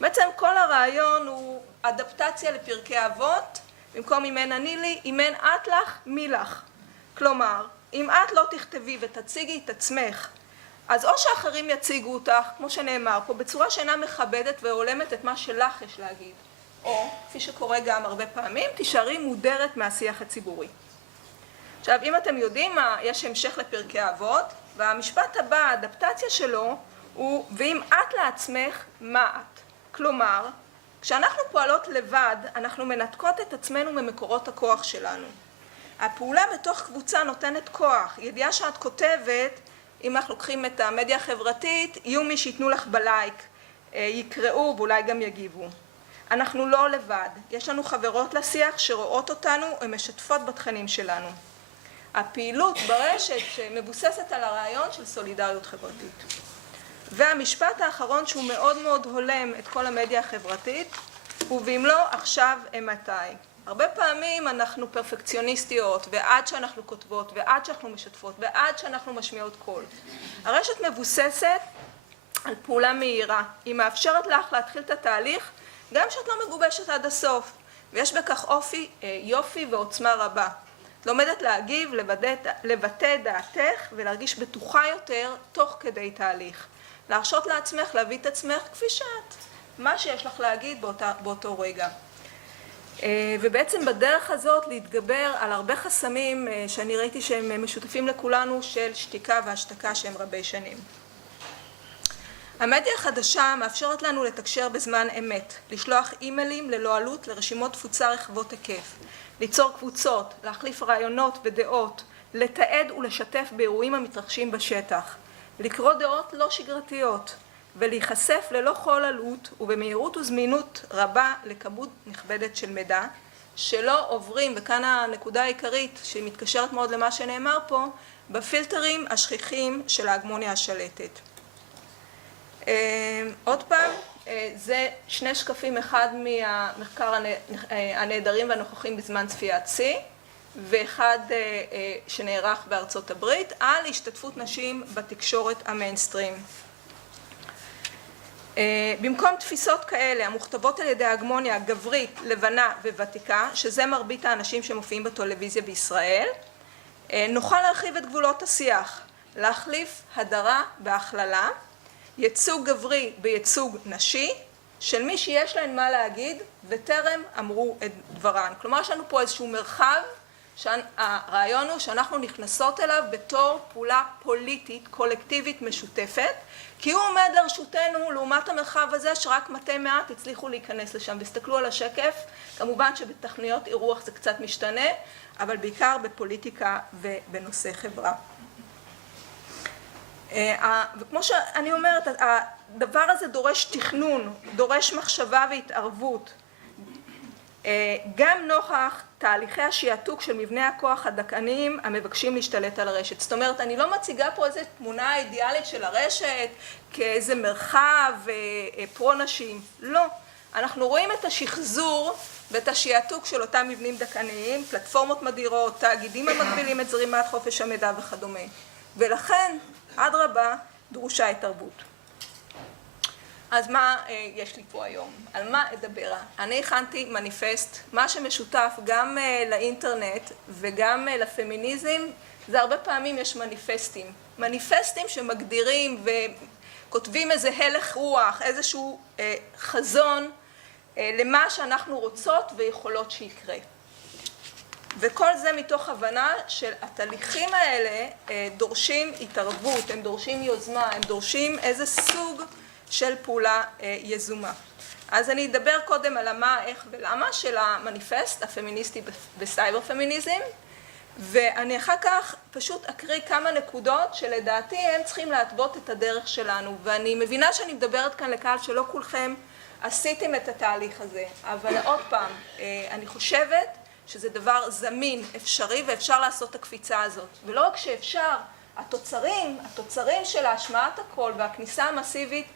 בעצם כל הרעיון הוא אדפטציה לפרקי אבות, במקום אם אין אני לי, אם אין את לך, מי לך. כלומר, אם את לא תכתבי ותציגי את עצמך, אז או שאחרים יציגו אותך, כמו שנאמר פה, בצורה שאינה מכבדת והולמת את מה שלך יש להגיד, או, כפי שקורה גם הרבה פעמים, תישארי מודרת מהשיח הציבורי. עכשיו, אם אתם יודעים מה, יש המשך לפרקי אבות, והמשפט הבא, האדפטציה שלו, הוא, ואם את לעצמך, מה את? כלומר, כשאנחנו פועלות לבד, אנחנו מנתקות את עצמנו ממקורות הכוח שלנו. הפעולה בתוך קבוצה נותנת כוח. ידיעה שאת כותבת, אם אנחנו לוקחים את המדיה החברתית, יהיו מי שיתנו לך בלייק, יקראו ואולי גם יגיבו. אנחנו לא לבד. יש לנו חברות לשיח שרואות אותנו ומשתפות בתכנים שלנו. הפעילות ברשת שמבוססת על הרעיון של סולידריות חברתית. והמשפט האחרון שהוא מאוד מאוד הולם את כל המדיה החברתית, הוא ואם לא, עכשיו מתי. הרבה פעמים אנחנו פרפקציוניסטיות, ועד שאנחנו כותבות, ועד שאנחנו משתפות, ועד שאנחנו משמיעות קול. הרשת מבוססת על פעולה מהירה. היא מאפשרת לך להתחיל את התהליך, גם שאת לא מגובשת עד הסוף. ויש בכך יופי ועוצמה רבה. את לומדת להגיב, לבטא דעתך, ולהרגיש בטוחה יותר תוך כדי תהליך. להרשות לעצמך, להביא את עצמך כפי שאת, מה שיש לך להגיד באותו רגע. ובעצם בדרך הזאת להתגבר על הרבה חסמים שאני ראיתי שהם משותפים לכולנו של שתיקה והשתקה שהם רבי שנים. המדיה החדשה מאפשרת לנו לתקשר בזמן אמת, לשלוח אימיילים ללא עלות לרשימות תפוצה רחבות היקף, ליצור קבוצות, להחליף רעיונות ודעות, לתעד ולשתף באירועים המתרחשים בשטח, לקרוא דעות לא שגרתיות ולהיחשף ללא כל עלות ובמהירות וזמינות רבה לכמות נכבדת של מידע שלא עוברים, וכאן הנקודה העיקרית שהיא מתקשרת מאוד למה שנאמר פה, בפילטרים השכיחים של ההגמוניה השלטת. עוד פעם, זה שני שקפים, אחד מהמחקר הנהדרים והנוכחים בזמן צפיית שיא, ואחד שנערך בארצות הברית, על השתתפות נשים בתקשורת המיינסטרים. במקום תפיסות כאלה המוכתבות על ידי ההגמוניה גברית, לבנה וותיקה, שזה מרבית האנשים שמופיעים בטלוויזיה בישראל, נוכל להרחיב את גבולות השיח, להחליף הדרה בהכללה, ייצוג גברי בייצוג נשי, של מי שיש להן מה להגיד וטרם אמרו את דברן. כלומר, יש לנו פה איזשהו מרחב שהרעיון הוא שאנחנו נכנסות אליו בתור פעולה פוליטית, קולקטיבית, משותפת, כי הוא עומד לרשותנו לעומת המרחב הזה שרק מתי מעט הצליחו להיכנס לשם. והסתכלו על השקף, כמובן שבתכניות אירוח זה קצת משתנה, אבל בעיקר בפוליטיקה ובנושא חברה. וכמו שאני אומרת, הדבר הזה דורש תכנון, דורש מחשבה והתערבות. גם נוכח תהליכי השיעתוק של מבני הכוח הדכאניים המבקשים להשתלט על הרשת. זאת אומרת, אני לא מציגה פה איזו תמונה אידיאלית של הרשת כאיזה מרחב פרו-נשים. לא. אנחנו רואים את השחזור ואת השיעתוק של אותם מבנים דכאניים, פלטפורמות מדירות, תאגידים המגבילים את זרימת חופש המידע וכדומה. ולכן, אדרבה, דרושה התערבות. אז מה יש לי פה היום? על מה אדבר? אני הכנתי מניפסט, מה שמשותף גם לאינטרנט וגם לפמיניזם, זה הרבה פעמים יש מניפסטים. מניפסטים שמגדירים וכותבים איזה הלך רוח, איזשהו חזון למה שאנחנו רוצות ויכולות שיקרה. וכל זה מתוך הבנה של התהליכים האלה דורשים התערבות, הם דורשים יוזמה, הם דורשים איזה סוג של פעולה יזומה. אז אני אדבר קודם על המה, איך ולמה של המניפסט הפמיניסטי בסייבר פמיניזם, ואני אחר כך פשוט אקריא כמה נקודות שלדעתי הם צריכים להתוות את הדרך שלנו, ואני מבינה שאני מדברת כאן לקהל שלא כולכם עשיתם את התהליך הזה, אבל עוד פעם, אני חושבת שזה דבר זמין, אפשרי, ואפשר לעשות את הקפיצה הזאת. ולא רק שאפשר, התוצרים של השמעת הקול והכניסה המסיבית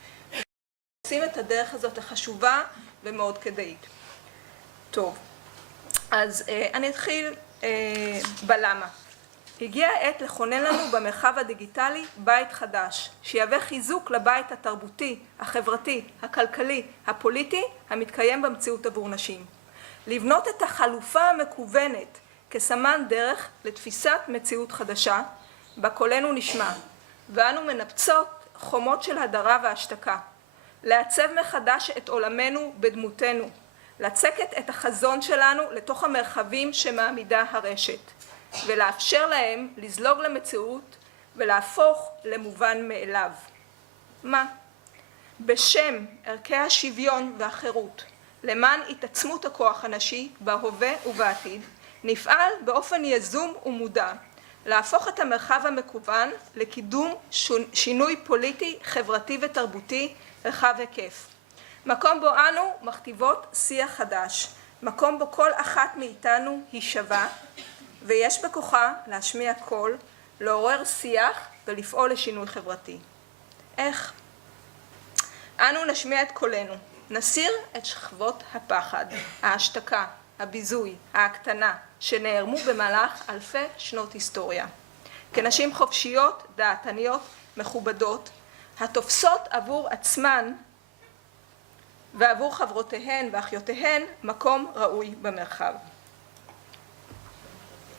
עושים את הדרך הזאת החשובה ומאוד כדאית. טוב, אז אני אתחיל בלמה. הגיעה העת לכונן לנו במרחב הדיגיטלי בית חדש, שיהווה חיזוק לבית התרבותי, החברתי, הכלכלי, הפוליטי, המתקיים במציאות עבור נשים. לבנות את החלופה המקוונת כסמן דרך לתפיסת מציאות חדשה, בה קולנו נשמע, ואנו מנפצות חומות של הדרה והשתקה. לעצב מחדש את עולמנו בדמותנו, לצקת את החזון שלנו לתוך המרחבים שמעמידה הרשת, ולאפשר להם לזלוג למציאות ולהפוך למובן מאליו. מה? בשם ערכי השוויון והחירות, למען התעצמות הכוח הנשי בהווה ובעתיד, נפעל באופן יזום ומודע להפוך את המרחב המקוון לקידום שינוי פוליטי, חברתי ותרבותי רחב היקף. מקום בו אנו מכתיבות שיח חדש, מקום בו כל אחת מאיתנו היא שווה, ויש בכוחה להשמיע קול, לעורר שיח ולפעול לשינוי חברתי. איך? אנו נשמיע את קולנו, נסיר את שכבות הפחד, ההשתקה, הביזוי, ההקטנה, שנערמו במהלך אלפי שנות היסטוריה. כנשים חופשיות, דעתניות, מכובדות, התופסות עבור עצמן ועבור חברותיהן ואחיותיהן מקום ראוי במרחב.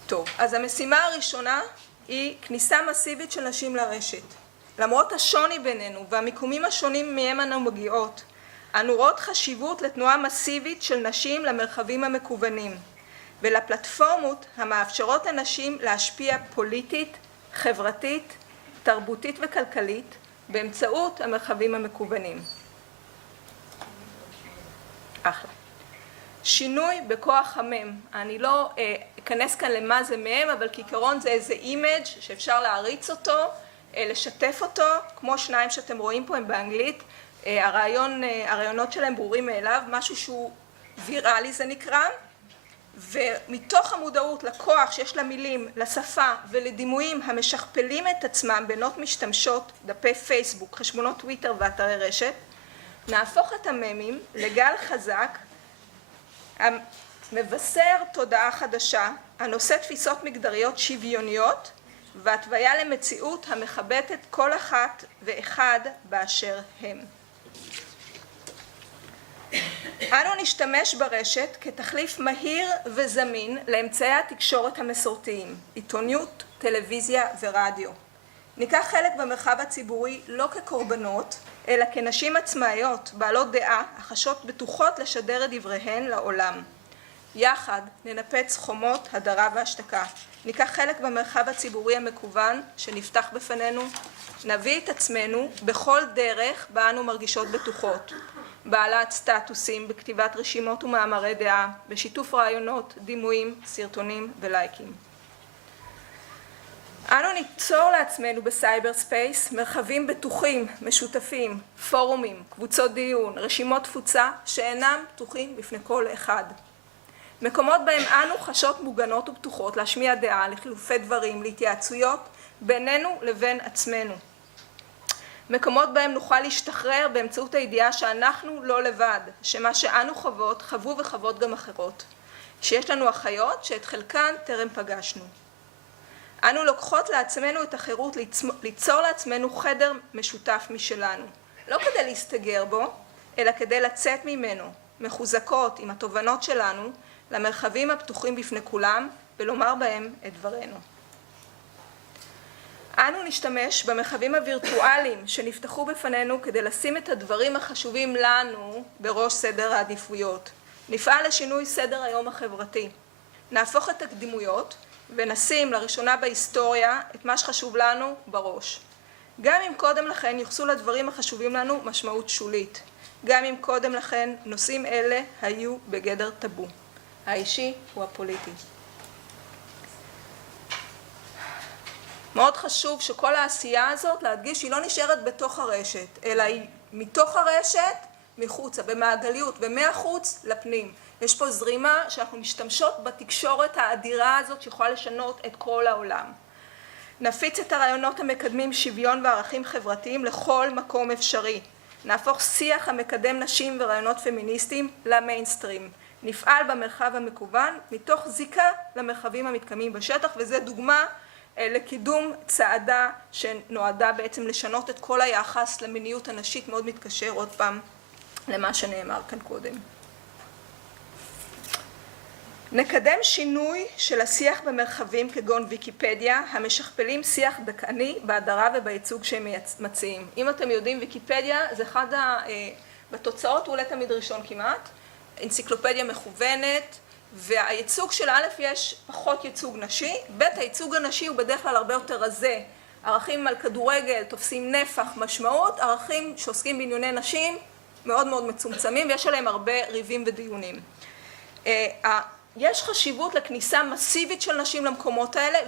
טוב, אז המשימה הראשונה היא כניסה מסיבית של נשים לרשת. למרות השוני בינינו והמיקומים השונים מהם אנו מגיעות, אנו רואות חשיבות לתנועה מסיבית של נשים למרחבים המקוונים, ולפלטפורמות המאפשרות לנשים להשפיע פוליטית, חברתית, תרבותית וכלכלית, באמצעות המרחבים המקוונים. אחלה. שינוי בכוח המם. אני לא אכנס כאן למה זה מם, אבל כעיקרון זה איזה אימג' שאפשר להריץ אותו, לשתף אותו, כמו שניים שאתם רואים פה הם באנגלית, הרעיונות שלהם ברורים מאליו, משהו שהוא ויראלי זה נקרא, ומתוך המודעות לכוח שיש למילים, לשפה ולדימויים המשכפלים את עצמם בינות משתמשות, דפי פייסבוק, חשבונות טוויטר ואתרי רשת, נהפוך את הממים לגל חזק, מבשר תודעה חדשה, הנושא תפיסות מגדריות שוויוניות, והתוויה למציאות המכבדת כל אחת ואחד באשר הם. אנו נשתמש ברשת כתחליף מהיר וזמין לאמצעי התקשורת המסורתיים, עיתונות, טלוויזיה ורדיו. ניקח חלק במרחב הציבורי לא כקורבנות, אלא כנשים עצמאיות, בעלות דעה, החשות בטוחות לשדר את דבריהן לעולם. יחד ננפץ חומות, הדרה והשתקה. ניקח חלק במרחב הציבורי המקוון שנפתח בפנינו, נביא את עצמנו בכל דרך בה אנו מרגישות בטוחות. בעלת סטטוסים בכתיבת רשימות ומאמרי דעה, בשיתוף רעיונות, דימויים, סרטונים ולייקים. אנו ניצור לעצמנו בסייבר ספייס מרחבים בטוחים, משותפים, פורומים, קבוצות דיון, רשימות תפוצה שאינם פתוחים בפני כל אחד. מקומות בהם אנו חשות מוגנות ופתוחות להשמיע דעה, לחילופי דברים, להתייעצויות בינינו לבין עצמנו. מקומות בהם נוכל להשתחרר באמצעות הידיעה שאנחנו לא לבד, שמה שאנו חוות, חוו וחוות גם אחרות, שיש לנו אחיות שאת חלקן טרם פגשנו. אנו לוקחות לעצמנו את החירות ליצור לעצמנו חדר משותף משלנו, לא כדי להסתגר בו, אלא כדי לצאת ממנו, מחוזקות עם התובנות שלנו, למרחבים הפתוחים בפני כולם, ולומר בהם את דברנו. אנו נשתמש במרחבים הווירטואליים שנפתחו בפנינו כדי לשים את הדברים החשובים לנו בראש סדר העדיפויות. נפעל לשינוי סדר היום החברתי. נהפוך את הקדימויות ונשים לראשונה בהיסטוריה את מה שחשוב לנו בראש. גם אם קודם לכן יוחסו לדברים החשובים לנו משמעות שולית. גם אם קודם לכן נושאים אלה היו בגדר טאבו. האישי הוא הפוליטי. מאוד חשוב שכל העשייה הזאת להדגיש שהיא לא נשארת בתוך הרשת, אלא היא מתוך הרשת מחוצה, במעגליות, ומהחוץ לפנים. יש פה זרימה שאנחנו משתמשות בתקשורת האדירה הזאת שיכולה לשנות את כל העולם. נפיץ את הרעיונות המקדמים שוויון וערכים חברתיים לכל מקום אפשרי. נהפוך שיח המקדם נשים ורעיונות פמיניסטיים למיינסטרים. נפעל במרחב המקוון מתוך זיקה למרחבים המתקיימים בשטח, וזה דוגמה לקידום צעדה שנועדה בעצם לשנות את כל היחס למיניות הנשית, מאוד מתקשר עוד פעם למה שנאמר כאן קודם. נקדם שינוי של השיח במרחבים כגון ויקיפדיה, המשכפלים שיח דכאני בהדרה ובייצוג שהם מציעים. אם אתם יודעים, ויקיפדיה זה אחד בתוצאות הוא עולה תמיד ראשון כמעט, אנציקלופדיה מכוונת, והייצוג של א' יש פחות ייצוג נשי, ב' הייצוג הנשי הוא בדרך כלל הרבה יותר רזה, ערכים על כדורגל תופסים נפח משמעות, ערכים שעוסקים בענייני נשים מאוד מאוד מצומצמים ויש עליהם הרבה ריבים ודיונים. יש חשיבות לכניסה מסיבית של נשים למקומות האלה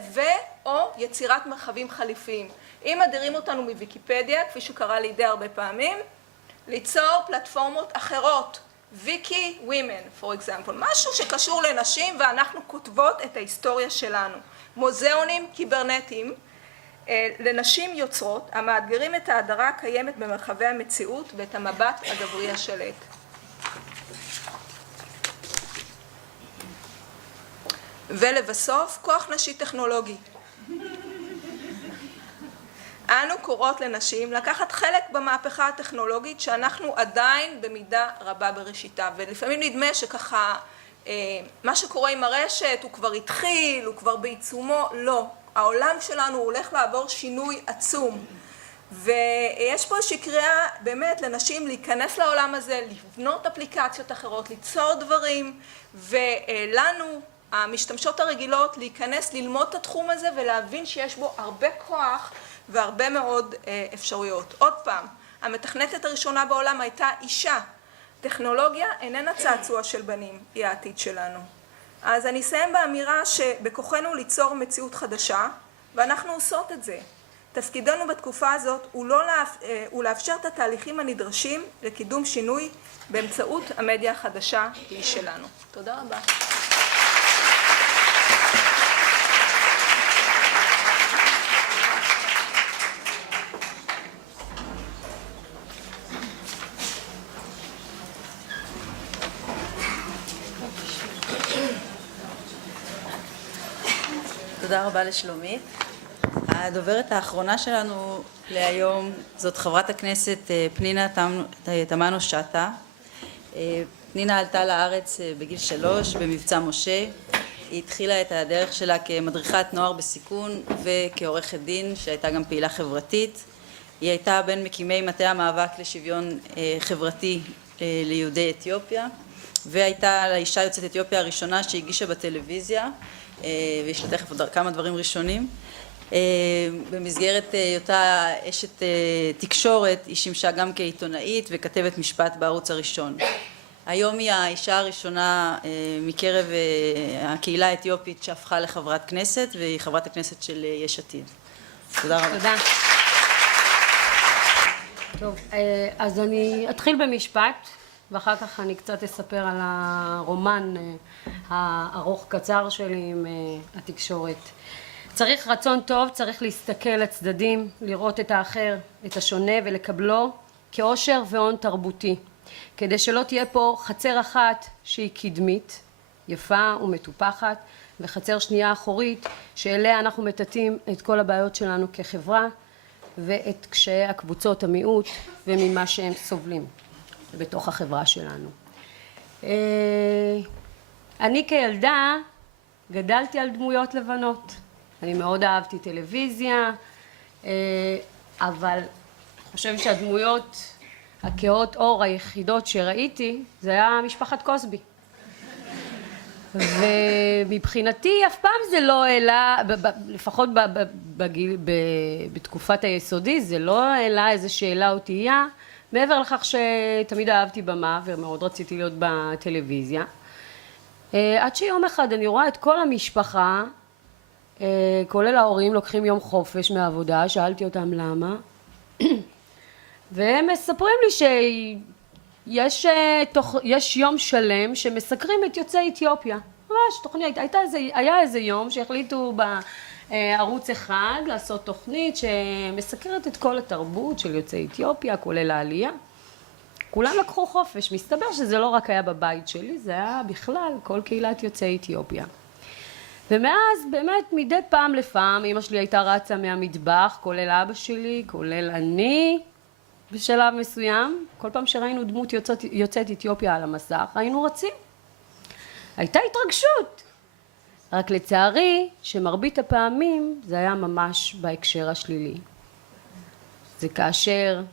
או יצירת מרחבים חליפיים. אם מדירים אותנו מוויקיפדיה, כפי שקרה לי די הרבה פעמים, ליצור פלטפורמות אחרות, ויקי ווימן, for example, משהו שקשור לנשים ואנחנו כותבות את ההיסטוריה שלנו. מוזיאונים קיברנטיים לנשים יוצרות המאתגרים את ההדרה הקיימת במרחבי המציאות ואת המבט הגברי השלט. ולבסוף, כוח נשי טכנולוגי. אנו קוראות לנשים לקחת חלק במהפכה הטכנולוגית שאנחנו עדיין במידה רבה בראשיתה, ולפעמים נדמה שככה מה שקורה עם הרשת הוא כבר התחיל, הוא כבר בעיצומו, לא. העולם שלנו הולך לעבור שינוי עצום, ויש פה איזושהי קריאה באמת לנשים להיכנס לעולם הזה, לבנות אפליקציות אחרות, ליצור דברים, ולנו המשתמשות הרגילות להיכנס, ללמוד את התחום הזה ולהבין שיש בו הרבה כוח והרבה מאוד אפשרויות. עוד פעם, המתכנתת הראשונה בעולם הייתה אישה. טכנולוגיה איננה צעצוע של בנים, היא העתיד שלנו. אז אני אסיים באמירה שבכוחנו ליצור מציאות חדשה, ואנחנו עושות את זה. תפקידנו בתקופה הזאת הוא לאפשר את התהליכים הנדרשים לקידום שינוי באמצעות המדיה החדשה היא שלנו. תודה רבה. תודה רבה לשלומית. הדוברת האחרונה שלנו להיום זאת חברת הכנסת פנינה תמנו שטה. פנינה עלתה לארץ בגיל 3 במבצע משה. היא התחילה את הדרך שלה כמדריכת נוער בסיכון וכעורכת דין שהייתה גם פעילה חברתית. היא הייתה בין מקימי מטה המאבק לשוויון חברתי ליהודי אתיופיה, והייתה לאישה יוצאת אתיופיה הראשונה שהגישה בטלוויזיה, ויש לה תכף עוד כמה דברים ראשונים. במסגרת היותה אשת תקשורת היא שימשה גם כעיתונאית וכתבת משפט בערוץ הראשון. היום היא האישה הראשונה מקרב הקהילה האתיופית שהפכה לחברת כנסת, והיא חברת הכנסת של יש עתיד. תודה רבה. תודה. טוב, אז אני אתחיל במשפט ואחר כך אני קצת אספר על הרומן הארוך קצר שלי עם התקשורת. צריך רצון טוב, צריך להסתכל לצדדים, לראות את האחר, את השונה ולקבלו כאושר והון תרבותי, כדי שלא תהיה פה חצר אחת שהיא קדמית, יפה ומטופחת, וחצר שנייה אחורית שאליה אנחנו מטאטאים את כל הבעיות שלנו כחברה ואת קשיי הקבוצות המיעוט וממה שהם סובלים בתוך החברה שלנו. אני כילדה גדלתי על דמויות לבנות. אני מאוד אהבתי טלוויזיה, אבל אני חושבת שהדמויות הכהות אור היחידות שראיתי זה היה משפחת קוסבי. ומבחינתי אף פעם זה לא העלה, לפחות בתקופת היסודי, זה לא העלה איזו שאלה או תהייה, מעבר לכך שתמיד אהבתי במה ומאוד רציתי להיות בטלוויזיה. עד שיום אחד אני רואה את כל המשפחה, כולל ההורים, לוקחים יום חופש מהעבודה, שאלתי אותם למה, והם מספרים לי שיש יום שלם שמסקרים את יוצאי אתיופיה. ממש תוכנית, היה איזה יום שהחליטו בערוץ אחד לעשות תוכנית שמסקרת את כל התרבות של יוצאי אתיופיה, כולל העלייה. כולם לקחו חופש, מסתבר שזה לא רק היה בבית שלי, זה היה בכלל כל קהילת יוצאי אתיופיה. ומאז באמת מדי פעם לפעם אמא שלי הייתה רצה מהמטבח, כולל אבא שלי, כולל אני, בשלב מסוים, כל פעם שראינו דמות יוצאת אתיופיה על המסך, היינו רצים. הייתה התרגשות. רק לצערי, שמרבית הפעמים זה היה ממש בהקשר השלילי. זה כאשר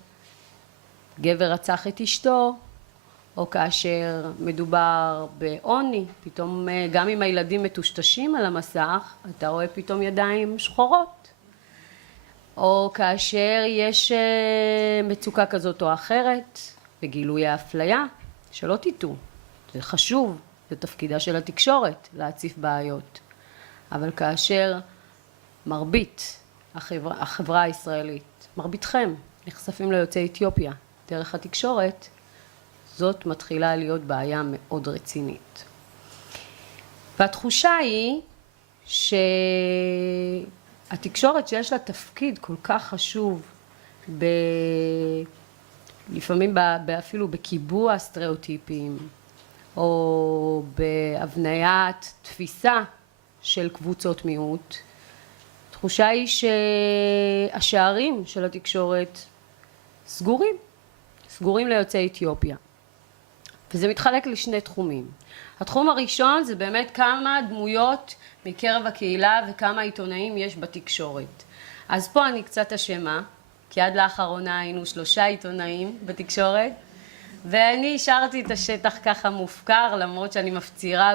גבר רצח את אשתו, או כאשר מדובר בעוני, פתאום גם אם הילדים מטושטשים על המסך, אתה רואה פתאום ידיים שחורות. או כאשר יש מצוקה כזאת או אחרת, וגילוי האפליה, שלא תטעו, זה חשוב, זה תפקידה של התקשורת להציף בעיות. אבל כאשר מרבית החברה הישראלית, מרביתכם, נחשפים ליוצאי אתיופיה דרך התקשורת, זאת מתחילה להיות בעיה מאוד רצינית. והתחושה היא שהתקשורת שיש לה תפקיד כל כך חשוב לפעמים אפילו בקיבוע סטריאוטיפים או בהבניית תפיסה של קבוצות מיעוט, התחושה היא שהשערים של התקשורת סגורים ליוצאי אתיופיה. וזה מתחלק לשני תחומים. התחום הראשון זה באמת כמה דמויות מקרב הקהילה וכמה עיתונאים יש בתקשורת. אז פה אני קצת אשמה, כי עד לאחרונה היינו 3 עיתונאים בתקשורת, ואני השארתי את השטח ככה מופקר, למרות שאני מפצירה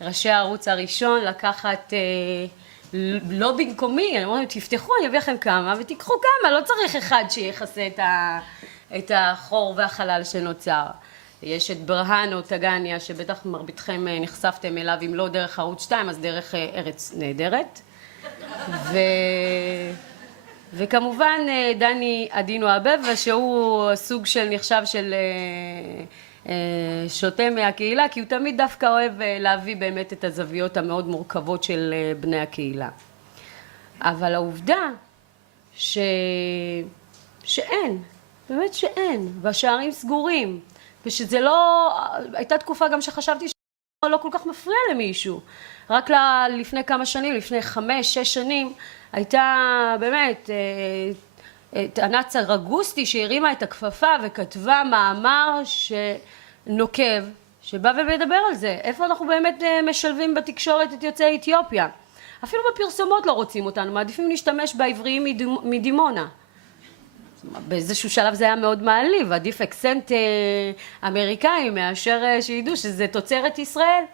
בראשי הערוץ הראשון לקחת לא במקומי, אני אומרת, תפתחו, אני אביא לכם כמה ותיקחו כמה, לא צריך אחד שיחסה את החור והחלל שנוצר. יש את ברהנו טגניה, שבטח מרביתכם נחשפתם אליו, אם לא דרך ערוץ 2, אז דרך ארץ נהדרת. וכמובן דני עדינו אבבה, שהוא סוג של נחשב של שוטה מהקהילה, כי הוא תמיד דווקא אוהב להביא באמת את הזוויות המאוד מורכבות של בני הקהילה. אבל העובדה שאין, באמת שאין, והשערים סגורים, ושזה לא, הייתה תקופה גם שחשבתי שלא כל כך מפריע למישהו. רק לפני כמה שנים, לפני 5-6 שנים, הייתה באמת ענת סרגוסטי שהרימה את הכפפה וכתבה מאמר שנוקב, שבא ומדבר על זה. איפה אנחנו באמת משלבים בתקשורת את יוצאי אתיופיה? אפילו בפרסומות לא רוצים אותנו, מעדיפים להשתמש בעבריים מדימונה. באיזשהו שלב זה היה מאוד מעליב, עדיף אקסנט אמריקאי מאשר שידעו שזה תוצרת ישראל.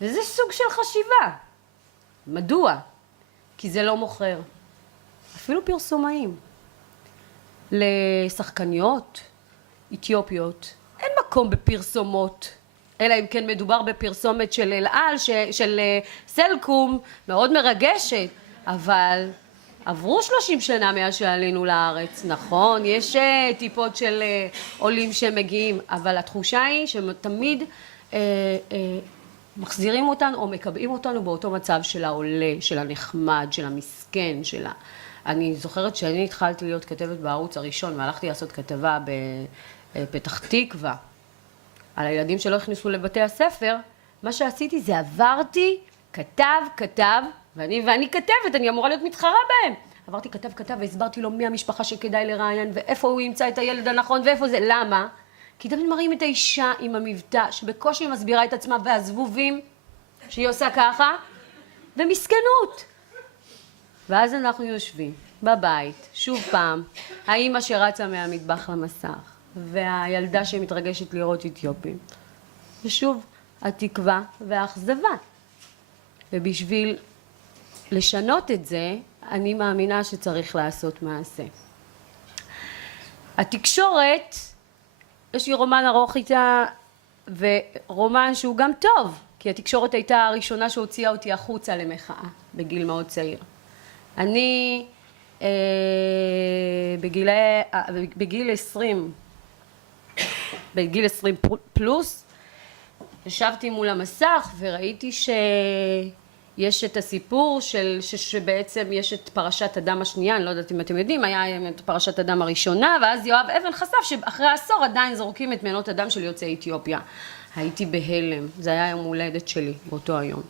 וזה סוג של חשיבה. מדוע? כי זה לא מוכר. אפילו פרסומאים. לשחקניות אתיופיות אין מקום בפרסומות, אלא אם כן מדובר בפרסומת של אל על, של סלקום, מאוד מרגשת, אבל עברו 30 שנה מאז שעלינו לארץ, נכון, יש טיפות של עולים שמגיעים, אבל התחושה היא שתמיד מחזירים אותנו או מקבעים אותנו באותו מצב של העולה, של הנחמד, של המסכן, אני זוכרת שאני התחלתי להיות כתבת בערוץ הראשון והלכתי לעשות כתבה בפתח תקווה על הילדים שלא הכניסו לבתי הספר. מה שעשיתי זה עברתי כתב, ואני כתבת, אני אמורה להיות מתחרה בהם. עברתי כתב והסברתי לו מי המשפחה שכדאי לראיין ואיפה הוא ימצא את הילד הנכון ואיפה זה. למה? כי תמיד מראים את האישה עם המבטא שבקושי מסבירה את עצמה והזבובים שהיא עושה ככה, ומסכנות. ואז אנחנו יושבים בבית, שוב פעם, האמא שרצה מהמטבח למסך, והילדה שמתרגשת לראות אתיופים, ושוב התקווה והאכזבה. ובשביל לשנות את זה, אני מאמינה שצריך לעשות מעשה. התקשורת, יש לי רומן ארוך איתה, ורומן שהוא גם טוב, כי התקשורת הייתה הראשונה שהוציאה אותי החוצה למחאה, בגיל מאוד צעיר. אני בגיל 20 פלוס, ישבתי מול המסך וראיתי שיש את הסיפור שבעצם יש את פרשת אדם השנייה, אני לא יודעת אם אתם יודעים, היה את פרשת אדם הראשונה, ואז יואב אבן חשף שאחרי העשור עדיין זורקים את מנות הדם של יוצאי אתיופיה. הייתי בהלם, זה היה יום הולדת שלי באותו היום.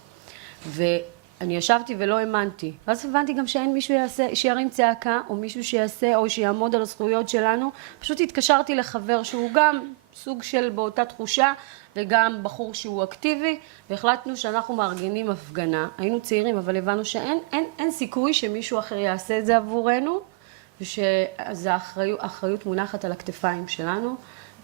ואני ישבתי ולא האמנתי. ואז הבנתי גם שאין מישהו שירים צעקה, או מישהו שיעשה, או שיעמוד על הזכויות שלנו. פשוט התקשרתי לחבר שהוא גם סוג של באותה תחושה, וגם בחור שהוא אקטיבי, והחלטנו שאנחנו מארגנים הפגנה. היינו צעירים, אבל הבנו שאין סיכוי שמישהו אחר יעשה את זה עבורנו, ושזו האחריות מונחת על הכתפיים שלנו.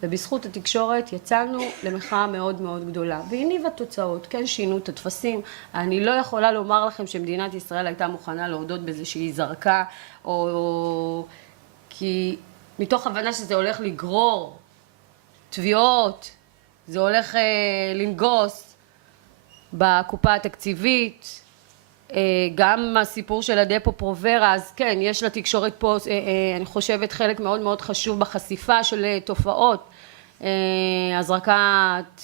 ובזכות התקשורת יצאנו למחאה מאוד מאוד גדולה, והניבה תוצאות, כן שינו את התפסים. אני לא יכולה לומר לכם שמדינת ישראל הייתה מוכנה להודות בזה שהיא זרקה, או כי מתוך הבנה שזה הולך לגרור תביעות, זה הולך לנגוס בקופה התקציבית, גם הסיפור של הדפו פרוברה, אז כן, יש לתקשורת פה, אני חושבת, חלק מאוד מאוד חשוב בחשיפה של תופעות, הזרקת